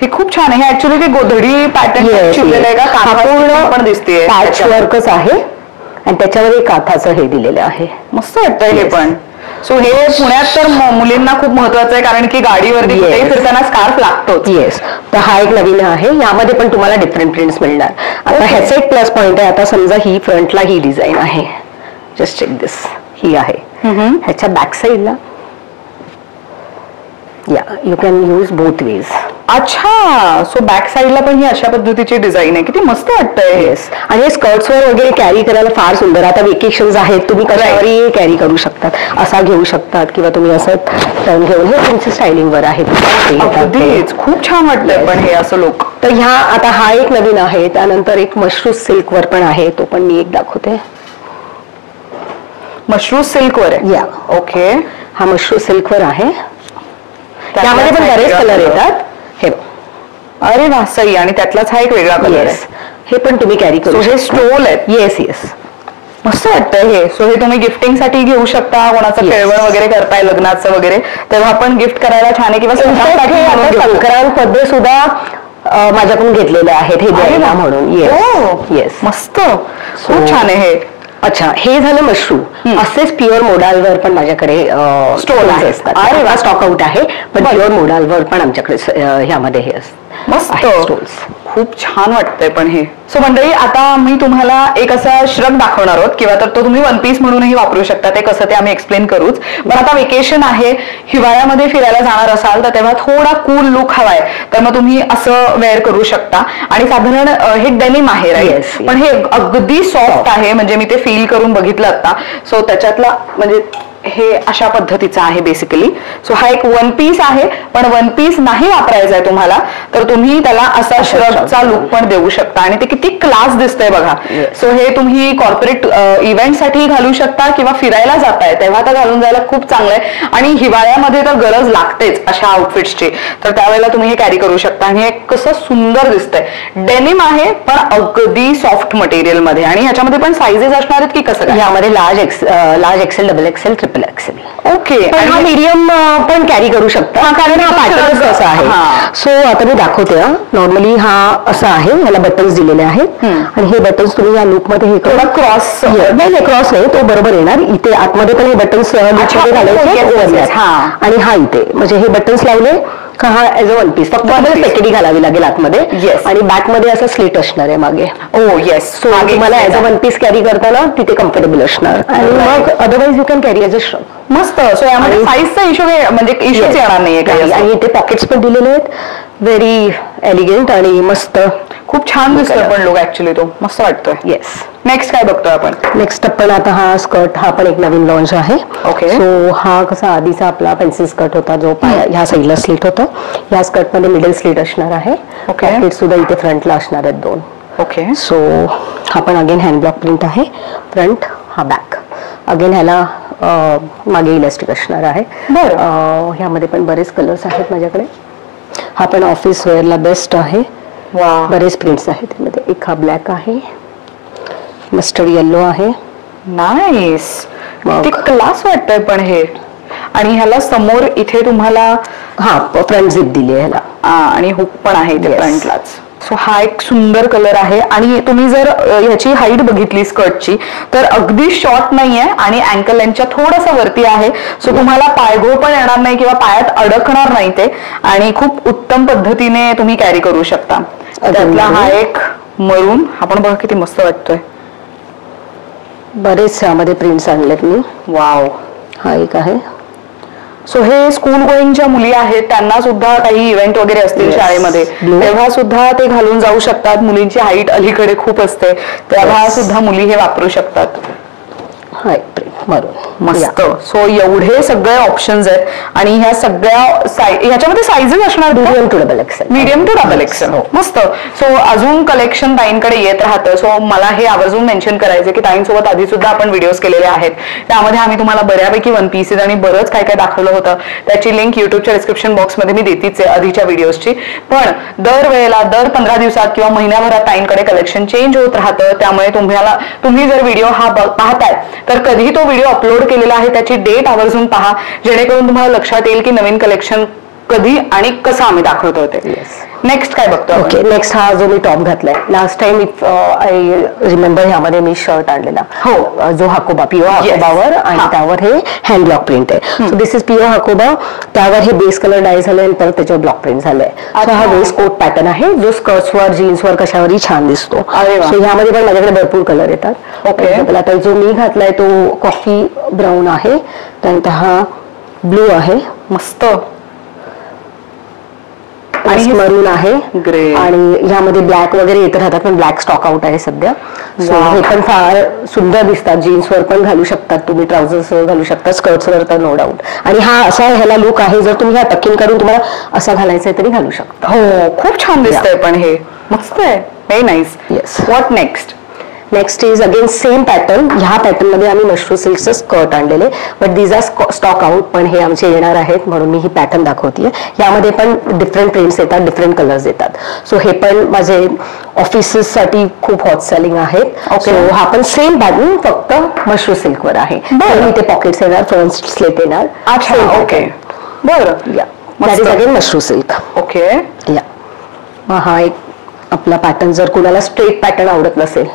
हे खूप छान आहे. ऍक्च्युअली ते गोधडी पॅटर्न शिवलेलं आहे का, पूर्ण पण दिसते पॅच वर्कच आहे आणि त्याच्यावर एक काथाचं हे दिलेलं आहे. मस्त वाटतंय हे पण. सो हे पुण्यात तर मुलींना खूप महत्वाचं आहे, कारण की गाडीवरती फिरताना स्कार्फ लागतोच. येस, तर हा एक नवीन आहे. यामध्ये पण तुम्हाला डिफरंट प्रिंट्स मिळणार. आता ह्याचा एक प्लस पॉइंट आहे. आता समजा ही फ्रंटला ही डिझाईन आहे, जस्ट चेक दिस, ही आहे. ह्याच्या बॅक साईडला you can use both ways. अच्छा, सो बॅक साईडला पण ही अशा पद्धतीची डिझाईन आहे, किती मस्त वाटतंय. येस, आणि हे स्कर्ट्सवर वगैरे कॅरी करायला फार सुंदर. आता वेकेशन्स आहेत, तुम्ही कशावरही कॅरी करू शकतात. असा घेऊ शकतात किंवा तुम्ही असं टर्न घेऊन, हे तुमच्या स्टायलिंगवर आहे. खूप छान वाटतंय पण हे असं लोक. तर ह्या आता हा एक नवीन आहे. त्यानंतर एक मशरूम सिल्कवर पण आहे, तो पण मी एक दाखवते. मशरूम सिल्कवर आहे. या ओके, हा मशरूम सिल्कवर आहे. त्यामध्ये पण बरेच कलर येतात. हे अरे वा, सही. आणि त्यातलाच हा एक वेगळा कलर आहे. हे पण तुम्ही कॅरी करू. हे स्टोल आहे. येस येस, मस्त वाटतंय हे. सो हे तुम्ही गिफ्टिंग साठी घेऊ शकता, कोणाचं खेळवण वगैरे करताय लग्नाचं वगैरे, तेव्हा पण गिफ्ट करायला छान आहे. किंवा संक्रांत मध्ये सुद्धा माझ्याकडून घेतलेले आहेत हे द्यायला म्हणून. येस, मस्त, खूप छान आहे हे. अच्छा, हे झालं मशरूम. असेच प्युअर मोडालवर पण माझ्याकडे स्टोल असतात. अरे वा, स्टॉक आउट आहे, पण प्युअर मोडालवर पण आमच्याकडे ह्यामध्ये हे असतं. मस्त स्टोल्स. खूप छान वाटतंय पण हे. सो मंडळी, आता मी तुम्हाला एक असा श्रग दाखवणार आहोत, किंवा तर तो तुम्ही वन पीस म्हणूनही वापरू शकता. ते कसं ते आम्ही एक्सप्लेन करूच. पण आता वेकेशन आहे, हिवाळ्यामध्ये फिरायला जाणार असाल तर तेव्हा थोडा कूल लुक हवाय, तर मग तुम्ही असं वेअर करू शकता. आणि साधारण हे डेनिम आहे राईट, पण हे अगदी सॉफ्ट आहे. म्हणजे मी ते फील करून बघितलं आता. सो त्याच्यातला म्हणजे हे अशा पद्धतीचा आहे बेसिकली. सो हा एक वन पीस आहे, पण वन पीस नाही वापरायचा आहे तुम्हाला तर तुम्ही त्याला असा श्रगचा लुक पण देऊ शकता आणि ते किती क्लास दिसतंय बघा. सो हे तुम्ही कॉर्पोरेट इव्हेंट साठी घालू शकता किंवा फिरायला जाताय तेव्हा तर घालून जायला खूप चांगलं आहे. आणि हिवाळ्यामध्ये तर गरज लागतेच अशा आउटफिट्सची, तर त्यावेळेला तुम्ही हे कॅरी करू शकता. आणि हे कसं सुंदर दिसतंय. डेनिम आहे पण अगदी सॉफ्ट मटेरियल मध्ये, आणि ह्याच्यामध्ये पण साईजेस असणार आहेत की कसं काय? यामध्ये large XL, double Excel, triple XL. Okay. आणि हा मीडियम पण कॅरी करू शकता कारण हा पॅटर्न असा आहे. सो आता मी दाखवते. नॉर्मली हा असा आहे, ह्याला बटन्स दिलेले आहेत आणि हे बटन्स तुम्ही या लुक मध्ये हे थोडा क्रॉस नाही क्रॉस नाही, तो बरोबर येणार. इथे आतमध्ये पण हे बटन्स घालायचे आणि हा इथे म्हणजे हे बटन्स लावले का हा ऍज अ वन पीस. फक्त पॅकेटी घालावी लागेल आतमध्ये आणि बॅक मध्ये असं स्लिट असणार आहे मागे. Oh yes. सो तुम्हाला as a one piece carry करताना तिथे कम्फर्टेबल असणार आणि मग otherwise you can carry as a shrug. मस्त. सो यामध्ये साईजचा इश्यू म्हणजे इश्यूच येणार नाहीये काही. आणि इथे पॉकेट्स पण दिलेले आहेत. व्हेरी एलिगंट आणि मस्त, खूप छान दिसतोय पण लुक ऍक्च्युली तो मस्त वाटतोय. येस. नेक्स्ट काय बघतोय आपण? नेक्स्ट आपण आता हा स्कर्ट, हा पण एक नवीन लॉन्च आहे. ओके. सो हा कसा आधीचा आपला पेन्सिल स्कर्ट होता जो ह्या साईडला स्लीट होता, या स्कर्ट मध्ये मिडल स्लीट असणार आहे. पॉकेट सुद्धा इथे फ्रंटला असणार आहेत 2. ओके. सो हा पण अगेन हँड ब्लॉक प्रिंट आहे. फ्रंट, हा बॅक. अगेन ह्याला मागे इलास्टिक असणार आहे. ह्यामध्ये पण बरेच कलर्स आहेत माझ्याकडे. हा पण ऑफिस वेअरला बेस्ट आहे. बरेच प्रिंट्स आहेत त्यामध्ये. एक हा ब्लॅक आहे, मस्टर्ड येल्लो आहे. नाईस. किती क्लास वाटतंय पण हे. आणि ह्याला समोर इथे तुम्हाला फ्रंट झिप दिली आहे ह्याला आणि हुक पण आहे इथे फ्रंटलाच. सो हा एक सुंदर कलर आहे. आणि तुम्ही जर ह्याची हाईट बघितली स्कर्टची तर अगदी शॉर्ट नाहीये आणि अँकल लेंथच्या थोडंसं वरती आहे. सो तुम्हाला पायघोळ पण येणार नाही किंवा पायात अडकणार नाही ते, आणि खूप उत्तम पद्धतीने तुम्ही कॅरी करू शकता. त्यातला हा एक मरून, हा पण बघा किती मस्त वाटतोय. बरेच यामध्ये प्रिंट्स आणलेत मी. वाव. हा एक आहे. सो हे स्कूल गोईंगच्या मुली आहेत त्यांना सुद्धा काही इव्हेंट वगैरे असतील शाळेमध्ये तेव्हा सुद्धा ते घालून जाऊ शकतात. मुलींची हाईट अलीकडे खूप असते तेव्हा सुद्धा मुली हे वापरू शकतात. मस्त. सो एवढे सगळे ऑप्शन्स आहेत आणि ह्या सगळ्या ह्याच्यामध्ये साईजेस असणार medium to double XL. Medium to double XL. मस्त. सो अजून कलेक्शन ताईंकडे येत राहतं. सो मला हे आवर्जून मेन्शन करायचं की ताईंसोबत आधी सुद्धा आपण व्हिडिओज केलेले आहेत, त्यामध्ये आम्ही तुम्हाला बऱ्यापैकी वन पीसेस आणि बरंच काय काय दाखवलं होतं. त्याची लिंक युट्यूबच्या डिस्क्रिप्शन बॉक्समध्ये मी देतीच आहे आधीच्या व्हिडिओजची. पण दरवेळेला दर 15 दिवसात किंवा महिन्याभरात ताईंकडे कलेक्शन चेंज होत राहतं. त्यामुळे तुम्ही जर व्हिडिओ हा पाहताय तर कधी तो व्हिडिओ अपलोड केलेला आहे त्याची डेट आवर्जून पहा, जेणेकरून तुम्हाला लक्षात येईल की नवीन कलेक्शन कधी आणि कसं आम्ही दाखवत होते. नेक्स्ट काय बघतो? ओके. नेक्स्ट हा जो मी टॉप घातलाय लास्ट टाइम आय रिमेंबर, ह्यामध्ये मी शर्ट आणलेला जो हाकोबा, प्युअर हाकोबावर आणि त्यावर हे हँड ब्लॉक प्रिंट आहे. So this is pure hakoba. त्यावर हे बेस कलर डाय झालंय आणि परत त्याच्यावर ब्लॉक प्रिंट झालंय. सो हा वेस्ट कोट पॅटर्न आहे जो स्कर्ट्सवर, जीन्सवर कशावरही छान दिसतो. सो ह्यामध्ये पण माझ्याकडे भरपूर कलर येतात. ओके. आता जो मी घातलाय तो कॉफी ब्राऊन आहे, त्यानंतर हा ब्लू आहे मस्त, आणि मरून आहे ग्रे, आणि ह्यामध्ये ब्लॅक वगैरे येत राहतात पण ब्लॅक स्टॉक आउट आहे सध्या. हे पण फार सुंदर दिसतात. जीन्सवर पण घालू शकतात तुम्ही, ट्राउझर्सवर घालू शकता, स्कर्ट्सवर तर नो डाऊट. आणि हा असा ह्याला लुक आहे, जर तुम्ही हा टकिंग करून तुम्हाला असा घालायचा आहे तरी घालू शकता. हो, खूप छान दिसतंय पण हे मस्त आहे. Very nice. Yes. What next? Next is again same pattern. ह्या पॅटर्न मध्ये आम्ही मशरूम सिल्कचं स्कर्ट आणलेले, but these are stock out, पण हे आमचे येणार आहेत म्हणून मी ही पॅटर्न दाखवतीये. यामध्ये पण डिफरंट प्रिंट्स येतात, डिफरंट कलर्स येतात. सो हे पण माझे ऑफिसेस साठी खूप हॉट सेलिंग आहेत. सो हा पण सेम पॅटर्न फक्त मशरूम सिल्क वर आहे. इथे पॉकेट्स येणार, फ्रंट स्लेट येणार. अच्छा. ओके. बरं. या that is again mushroom silk. Okay. या हा एक आपला पॅटर्न, जर कुणाला स्ट्रेट पॅटर्न आवडत नसेल,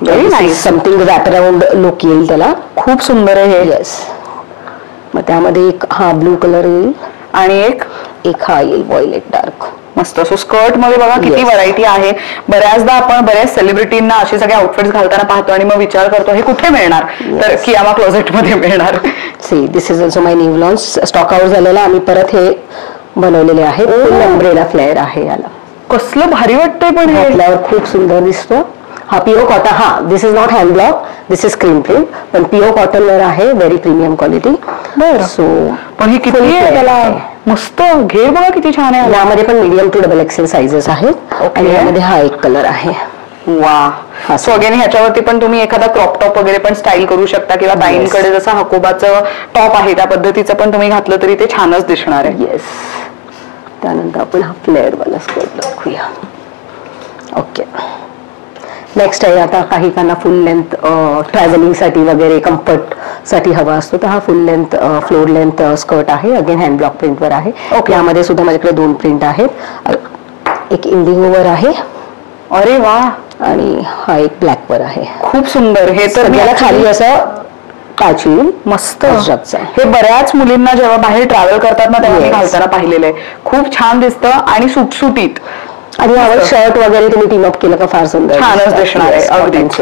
very nice, something wrap around look येईल त्याला. खूप सुंदर आहे हे. येस. मग त्यामध्ये एक हा ब्लू कलर येईल आणि एक हा येईल व्हायलेट डार्क. मस्त. सो स्कर्ट मध्ये बघा किती व्हरायटी आहे. बऱ्याचदा आपण बऱ्याच सेलिब्रिटींना असे सगळे आउटफिट्स घालताना पाहतो आणि मग विचार करतो हे कुठे मिळणार, तर कियामा क्लोजेट मध्ये मिळणार. See this is also my new launch. Stock out झालेला, आम्ही परत हे बनवलेले आहे. अम्ब्रेला फ्लेअर आहे याला. कसलं भारी वाटतंय पण हे. घातल्यावर खूप सुंदर दिसतो. हा प्युअर कॉटन, हा this is not hand block, this is screen print, पण प्युअर कॉटन वर आहे, व्हेरी प्रीमियम क्वालिटी. बरं. सो पण ही किती आहे त्याला, मस्त घेर बघा किती छान आहे. यामध्ये पण medium to double XL sizes आहेत. आणि यामध्ये हा एक कलर आहे. वा. सो अगेन ह्याच्यावरती पण तुम्ही एखादा क्रॉप टॉप वगैरे पण स्टाईल करू शकता, किंवा ताईंकडे जसं हकोबाचं टॉप आहे त्या पद्धतीचं पण तुम्ही घातलं तरी ते छानच दिसणार आहे. येस. त्यानंतर आपण हा फ्लेअर वाला स्कर्ट दाखवूया. ओके. नेक्स्ट आहे, आता काही काना फुल लेंथ ट्रॅव्हलिंग साठी वगैरे कम्फर्ट साठी हवा असतो, तर हा फुल लेंथ फ्लोर लेंथ स्कर्ट आहे. अगेन हँड ब्लॉक प्रिंट वर आहे. ओके. यामध्ये सुद्धा माझ्याकडे 2 प्रिंट आहेत. एक इंडिगोवर आहे. अरे वा. आणि हा एक ब्लॅक वर आहे. खूप सुंदर. हे तर त्याला खाली असं पॅच येईल. मस्त. हे बऱ्याच मुलींना जेव्हा बाहेर ट्रॅव्हल करतात ना तेव्हा मी घालताना पाहिलेलं आहे. खूप छान दिसतं आणि सुटसुटीत. आणि यावर शर्ट वगैरे तुम्ही टीम अप केलं का फार सुंदर छानच दिसणार आहे. अगदीच.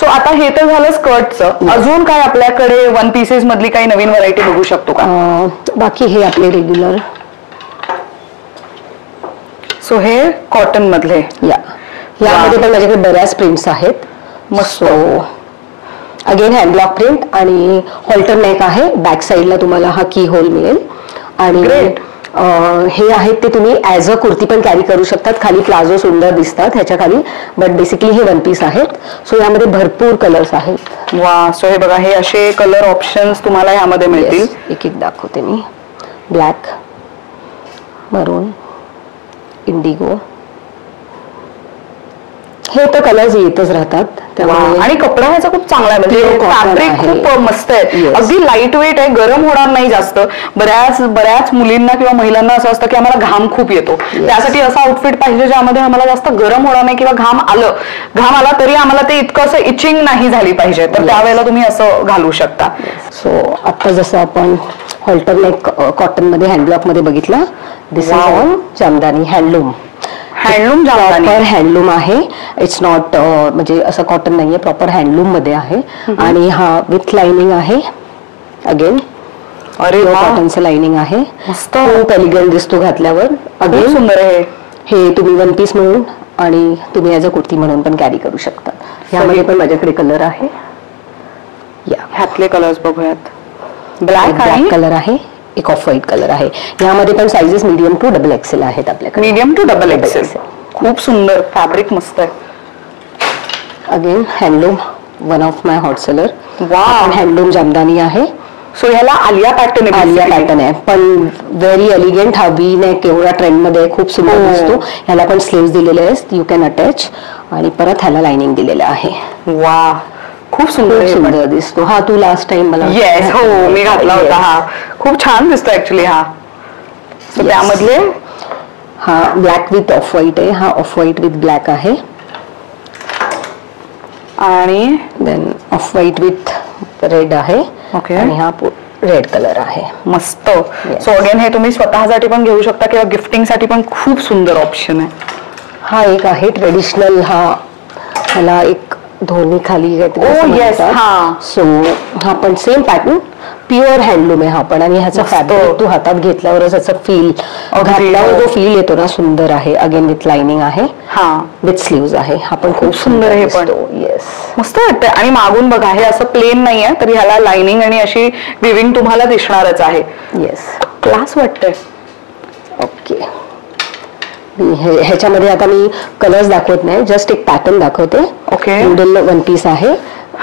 सो आता हे तर झालं स्कर्टचं. अजून काय आपल्याकडे वन पीसेस मधली काही नवीन व्हरायटी बघू शकतो का? बाकी हे आपले रेग्युलर. सो हे कॉटन मधले. यामध्ये पण माझ्याकडे बऱ्याच प्रिंट्स आहेत. मस्त. अगेन हँड ब्लॉक प्रिंट आणि हॉल्टर नेक आहे. बॅक साईडला तुम्हाला हा की होल मिळेल. आणि हे आहेत ते तुम्ही ऍज अ कुर्ती पण कॅरी करू शकतात. खाली प्लाझो सुंदर दिसतात ह्याच्या खाली, बट बेसिकली हे वन पीस आहेत. सो यामध्ये भरपूर कलर्स आहेत. वा. सो हे बघा, हे असे कलर ऑप्शन्स तुम्हाला यामध्ये मिळतील. एक एक दाखवते मी. ब्लॅक, मरून, इंडिगो, हे तर कलर्स येतच राहतात. आणि कपडा ह्याचा खूप चांगला आहे. म्हणजे फॅब्रिक खूप मस्त आहे. अगदी लाईट वेट आहे, गरम होणार नाही जास्त. बऱ्याच मुलींना किंवा महिलांना असं असतं की आम्हाला घाम खूप येतो, त्यासाठी असं आउटफिट पाहिजे ज्यामध्ये आम्हाला जास्त गरम होणार नाही, किंवा घाम आला तरी आम्हाला ते इतकं असं इचिंग नाही झाली पाहिजे, तर त्यावेळेला तुम्ही असं घालू शकता. सो आता जसं आपण हॉल्टर नेक कॉटन मध्ये हँडब्लॉक मध्ये बघितलं, this is on jamdani handloom. Proper handloom आहे. इट्स नॉट म्हणजे असं कॉटन नाहीये, प्रॉपर हँडलूम मध्ये आहे. आणि हा विथ लाइनिंग आहे. अगेन अरे कॉटनचं लाइनिंग आहे. मस्त. खूप एलिगंट दिसतो घातल्यावर. अगेन सुंदर आहे. हे तुम्ही वन पीस म्हणून आणि तुम्ही ॲज अ कुर्ती म्हणून पण कॅरी करू शकता. यामध्ये पण माझ्याकडे कलर आहे. ह्यातले कलर्स बघूयात. ब्लॅक कलर आहे, एक ऑफ व्हाईट कलर आहे. यामध्ये पण sizes medium to double XL आहेत आपल्याकडे. Medium to double XL. खूप सुंदर फॅब्रिक, मस्त आहे. Again handloom, one of my hot seller. वा. हँडलूम जामदानी आहे. सो ह्याला आलिया पॅटर्न आहे, पण व्हेरी एलिगंट. हा वी नेक एवढा ट्रेंड मध्ये खूप सुंदर दिसतो. ह्याला पण स्लीव्स दिलेले आहेत, यू कॅन अटॅच. आणि परत ह्याला लाइनिंग दिलेलं आहे. वा. खूप सुंदर दिसतो. हा तू लास्ट टाइम मला. येस, हो मी घातला होता. हा खूप छान दिसतो ऍक्च्युली. हा त्यामधले हा ब्लॅक विथ ऑफ व्हाईट आहे. हा ऑफ व्हाईट विथ ब्लॅक आहे. आणि then off white with red आहे. ओके. आणि हा रेड कलर आहे. मस्त. सो अगेन हे तुम्ही स्वतःसाठी पण घेऊ शकता किंवा गिफ्टिंग साठी पण खूप सुंदर ऑप्शन आहे. हा एक आहे ट्रेडिशनल. ह्याला एक धोनी खाली सो हा पण सेम पॅटर्न, प्युअर हँडलूम आहे हा पण. आणि ह्याचा फॅब्रिक तू हातात घेतल्यावरच ह्याचा फील, घातल्यावर जो फील येतो ना, सुंदर आहे. अगेन विथ लाइनिंग आहे. विथ स्लीव्ज आहे. हा पण खूप सुंदर आहे. पण येस, मस्त वाटतंय. आणि मागून बघा, हे असं प्लेन नाही आहे, तर ह्याला लाइनिंग आणि अशी विविंग तुम्हाला दिसणारच आहे. येस, क्लास वाटतंय. ओके. ह्याच्यामध्ये आता मी कलर्स दाखवत नाही, जस्ट एक पॅटर्न दाखवते. ओके. नूडल वन पीस आहे.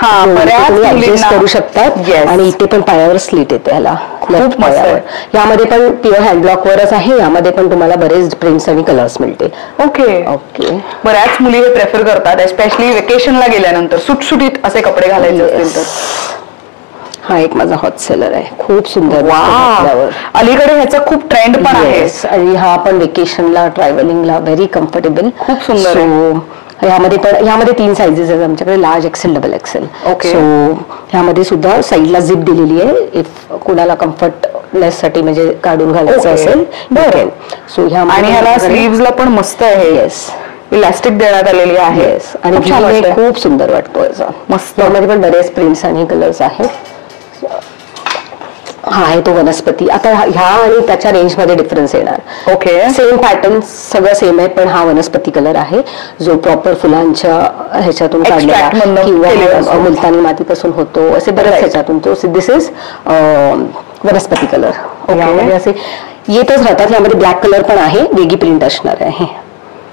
ऍडजस्ट करू शकतात. आणि इथे पण पायावर स्लीट येते ह्याला, लेफ्ट पायावर. यामध्ये पण प्युअर हँडब्लॉक वरच आहे. यामध्ये पण तुम्हाला बरेच प्रिंट्स आणि कलर्स मिळतील. ओके. बऱ्याच मुली हे प्रेफर करतात, स्पेशली वेकेशनला गेल्यानंतर सुटसुटीत असे कपडे घालायचे असतील तर. हा एक माझा हॉट सेलर आहे. खूप सुंदर. अलीकडे ह्याचा खूप ट्रेंड पण आहे. आणि हा पण वेकेशनला, ट्रॅव्हलिंगला व्हेरी कम्फर्टेबल. खूप सुंदर. ह्यामध्ये 3 साइजेस आहेत आमच्याकडे, large XL, double Excel. Okay. So ह्यामध्ये सुद्धा साईडला झिप दिलेली आहे. इफ कुणाला कम्फर्टनेस साठी म्हणजे काढून घालायचं असेल. बरं. सो आणि ह्याला स्लीव्हजला पण मस्त आहे. येस, इलास्टिक देण्यात आलेली आहे. आणि खूप सुंदर वाटतो याचा. मस्त. यामध्ये पण बरेच प्रिंट्स आणि कलर्स आहेत. हा आहे तो वनस्पती. आता ह्या आणि त्याच्या रेंजमध्ये डिफरन्स येणार. ओके. सेम पॅटर्न सगळं सेम आहे, पण हा वनस्पती कलर आहे जो प्रॉपर फुलांच्या ह्याच्यातून काढलेला किंवा मुलतानी मातीपासून होतो, असे बरेच ह्याच्यातून तो. दिस इज वनस्पती कलर. यामध्ये असे येतच राहतात. यामध्ये ब्लॅक कलर पण आहे, वेगळी प्रिंट असणार आहे.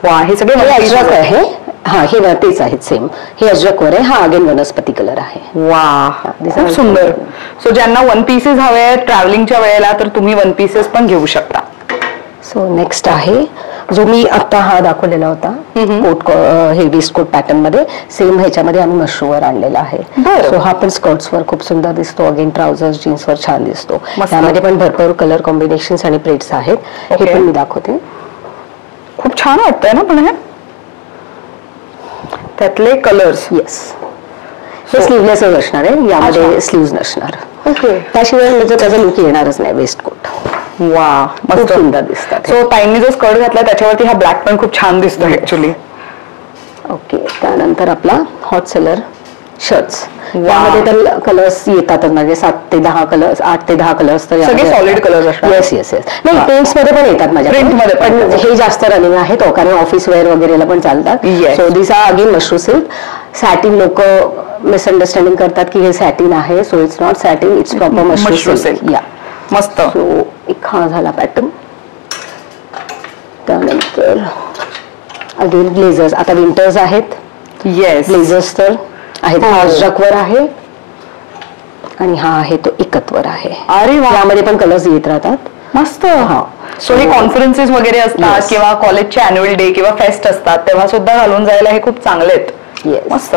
वा, हे सगळे अजरक आहे. हा, हे तेच आहेत सेम. हे अजरक वर आहे. हा अगेन वनस्पती कलर आहे. वा, खूप सुंदर. सो ज्यांना वन पीसेस हवे आहेत ट्रॅव्हलिंगच्या वेळेला तर तुम्ही वन पीसेस पण घेऊ शकता. सो नेक्स्ट आहे जो मी आता हा दाखवलेला होता कोट, हे वेस्ट कोट पॅटर्न मध्ये. सेम ह्याच्यामध्ये आम्ही मशरूवर आणलेला आहे. सो हा पण स्कर्ट्स वर खूप सुंदर दिसतो. अगेन ट्राउझर्स जीन्स वर छान दिसतो. त्यामध्ये पण भरपूर कलर कॉम्बिनेशन्स आणि प्रिंट्स आहेत. हे पण मी दाखवते. खूप छान वाटतंय ना पण हे त्यातले कलर्स. येस, हे स्लीवलेस असणार आहे. यामध्ये स्लीव्ज नसणार. ओके. त्याशिवाय म्हणजे त्याचा लुक येणारच नाही वेस्ट कोट. वा, मस्त सुंदर दिसतात. सो ताईंनी जो स्कर्ट घातला त्याच्यावरती हा ब्लॅक पण खूप छान दिसतो ऍक्च्युली. ओके. त्यानंतर आपला हॉट सेलर शर्ट्स. यामध्ये तर कलर्स येतातच, म्हणजे 7 ते 10 कलर्स, 8 ते 10 कलर्स तर सगळे सॉलिड कलर्स असतात. Yes yes yes. नाही, पेंट्स मध्ये पण येतात माझ्या. प्रिंटमध्ये पण हे जास्त रनिंग आहेत कारण ऑफिस वेअर वगैरेला पण चालतात. So this are again mashru silk. Satin लोक मिसअंडरस्टँडिंग करतात की हे सॅटिन आहे. So it's not satin, it's proper mashru silk. Yeah, मस्त. सो एक हा झाला पॅटर्न. त्यानंतर अगेन ब्लेझर्स. आता विंटर्स आहेत. येस, ब्लेझर्स तर आहेत. हा अजरकवर आहे आणि हा आहे तो इकतवर आहे. अरे वा, यामध्ये पण कलर्स येत राहतात. मस्त. हा, सो हे कॉन्फरन्सेस वगैरे असतात किंवा कॉलेजचे अॅन्युअल डे किंवा फेस्ट असतात तेव्हा सुद्धा घालून जायला हे खूप चांगले आहेत. मस्त.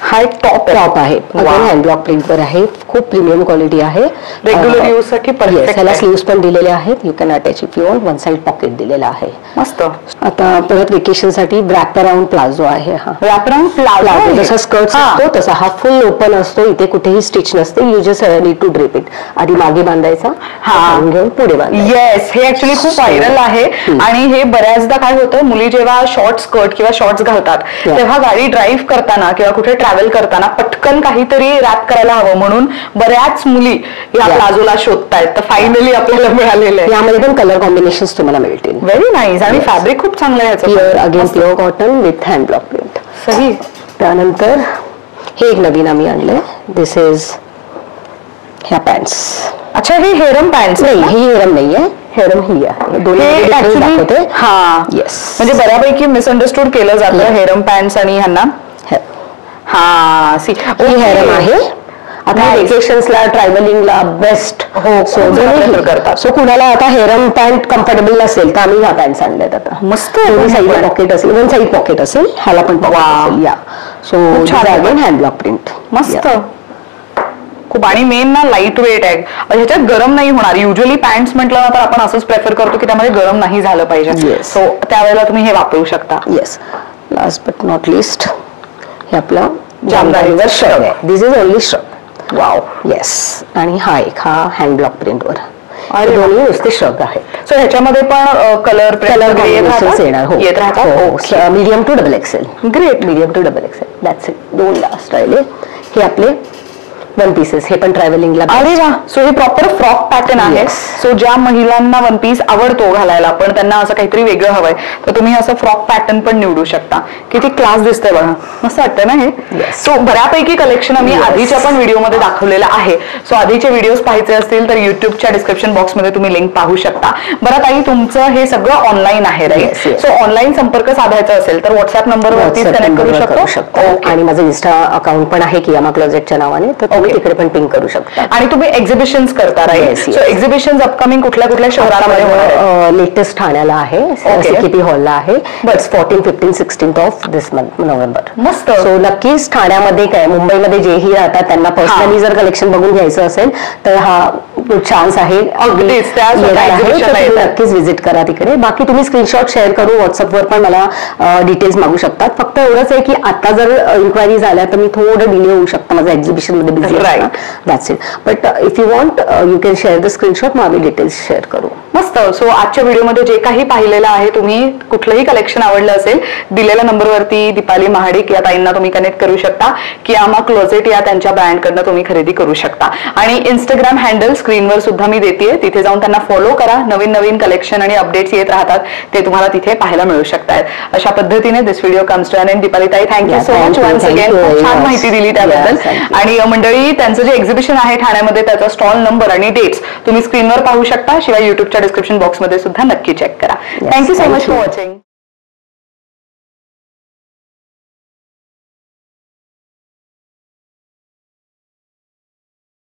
हा एक टॉप आहे. हँड ब्लॉक प्रिंट वर आहे. खूप प्रीमियम क्वालिटी आहे. रेग्युलर यूज साठी परफेक्ट. ह्याला स्लीव्स पण दिलेले आहेत. You can attach if you want. One side pocket दिलेला आहे. मस्त. आता परत वेकेशन साठी रॅप अराउंड प्लाझो आहे. हा रॅप अराउंड प्लाझो. जसा स्कर्ट असतो तसा हा फुल ओपन असतो. इथे कुठेही स्टिच नसते. You just need to drape it. आधी मागे बांधायचा, हा घेऊन पुढे बांधायचा. येस, हे ऍक्च्युली खूप व्हायरल आहे. आणि हे बऱ्याचदा काय होतं, मुली जेव्हा शॉर्ट स्कर्ट किंवा शॉर्ट्स घालतात तेव्हा गाडी ड्राईव्ह करताना किंवा कुठे ट्रॅव्हल करताना पटकन काहीतरी रॅप करायला हवं म्हणून बऱ्याच मुली या प्लाझोला शोधतायत. तर फायनली आपल्याला मिळालेलं आहे. यामध्ये पण कलर कॉम्बिनेशन्स तुम्हाला मिळतील. Very nice. आणि फॅब्रिक खूप चांगलं आहे याचं. Pure again pure cotton with hand block print. सही. त्यानंतर हे एक नवीन आम्ही आणलंय. दिस इज ह्या पॅन्ट्स. अच्छा, हे हेरम पॅन्ट्स. नाही, ही हेरम नाहीये. हेरम ही आहे. दोन्ही दाखवते. हा, येस. म्हणजे बऱ्यापैकी मिसअंडरस्टूड केलं जातं हेरम पॅन्ट्स आणि ह्यांना. हा, सी, ही हेरम आहे. आता वेकेशन्सला ट्रॅव्हलिंगला बेस्ट. हो, करतात. सो कुणाला आता हेरम पॅन्ट कम्फर्टेबल नसेल तर आम्ही ह्या पॅन्ट्स आणल्यात आता. मस्त. साईड पॉकेट असेल, वन साईड पॉकेट असेल. ह्याला पण पॉकेट. या, सो छान हँड ब्लॉक प्रिंट. मस्त. खूप. आणि मेन ना लाईट वेट आहे. ह्याच्यात गरम नाही होणार. युजली पॅन्ट्स म्हटलं ना तर आपण असंच प्रेफर करतो की त्यामध्ये गरम नाही झालं पाहिजे. सो त्यावेळेला तुम्ही हे वापरू शकता. Yes. Last but not least हे आपला जामदानीवर श्रग आहे. This is only shrug. Wow. Yes. आणि हा एक हा हँड ब्लॉक प्रिंट वर. दोन्ही नुसते श्रग आहेत. सो ह्याच्यामध्ये पण कलर येत राहतात. Medium to double XL. Great. Medium to double XL. That's it. 2 last राहिले. हे आपले वन पीसेस. हे पण ट्रॅव्हलिंगला. अरे वा. सो हे प्रॉपर फ्रॉक पॅटर्न आहे. सो ज्या महिलांना वन पीस आवडतो घालायला पण त्यांना असं काहीतरी वेगळं हवंय तर तुम्ही असं फ्रॉक पॅटर्न पण निवडू शकता. किती क्लास दिसतंय बघा. मस्त वाटतंय ना हे. सो बऱ्यापैकी कलेक्शन आम्ही आधीच्या पण व्हिडिओमध्ये दाखवलेलं आहे. सो आधीचे व्हिडिओज पाहायचे असतील तर युट्यूबच्या डिस्क्रिप्शन बॉक्समध्ये तुम्ही लिंक पाहू शकता. बरं ताई, तुमचं हे सगळं ऑनलाईन आहे राईट? सो ऑनलाईन संपर्क साधायचा असेल तर व्हॉट्सअप नंबरवरती कनेक्ट करू शकतो. आणि माझं इन्स्टा अकाउंट पण आहे कियामा क्लोजेटच्या नावाने, तर तुम्ही तिकडे पण पिंक करू शकता. आणि तुम्ही एक्झिबिशन्स करता राईट? सो एक्झिबिशन्स अपकमिंग कुठल्या कुठल्या शहरामध्ये? लेटेस्ट ठाण्याला आहे, सीकेपी हॉलला आहे. But 14, 15, 16 of this month November. मस्त. सो नक्कीच ठाण्यामध्ये काय मुंबईमध्ये जेही राहतात त्यांना पर्सनली जर कलेक्शन बघून घ्यायचं असेल तर हा चान्स आहे. नक्कीच व्हिजिट करा तिकडे. बाकी तुम्ही स्क्रीनशॉट शेअर करू व्हॉट्सअपवर पण मला डिटेल्स मागू शकतात. फक्त एवढंच आहे की आता जर इन्क्वायरी झाल्या तर मी थोडं डिले होऊ शकतं माझं एक्झिबिशन मध्ये busy Right. That's it. But if you want you can share the screenshot, मग आम्ही डिटेल्स शेअर करू. मस्त. सो आजच्या व्हिडिओमध्ये जे काही पाहिलेलं आहे, तुम्ही कुठलंही कलेक्शन आवडलं असेल, दिलेल्या नंबरवरती दीपाली महाडिक या ताईंना तुम्ही कनेक्ट करू शकता. कियामा क्लोजेट या त्यांच्या ब्रँडकडनं तुम्ही खरेदी करू शकता. आणि इंस्टाग्राम हँडल स्क्रीनवर सुद्धा मी देते, तिथे जाऊन त्यांना फॉलो करा. नवीन नवीन कलेक्शन आणि अपडेट्स येत राहतात, ते तुम्हाला तिथे पाहायला मिळू शकतात. अशा पद्धतीने this video comes to an end. Deepali ताई, thank you so much once again. खूप छान माहिती दिली त्याबद्दल. आणि मंडळी, त्यांचं जे एक्झिबिशन आहे ठाण्यामध्ये, त्याचा स्टॉल नंबर आणि डेट्स तुम्ही स्क्रीनवर पाहू शकता. शिवाय युट्यूबच्या डिस्क्रिप्शन बॉक्समध्ये सुद्धा नक्की चेक करा. Thank you so much for watching.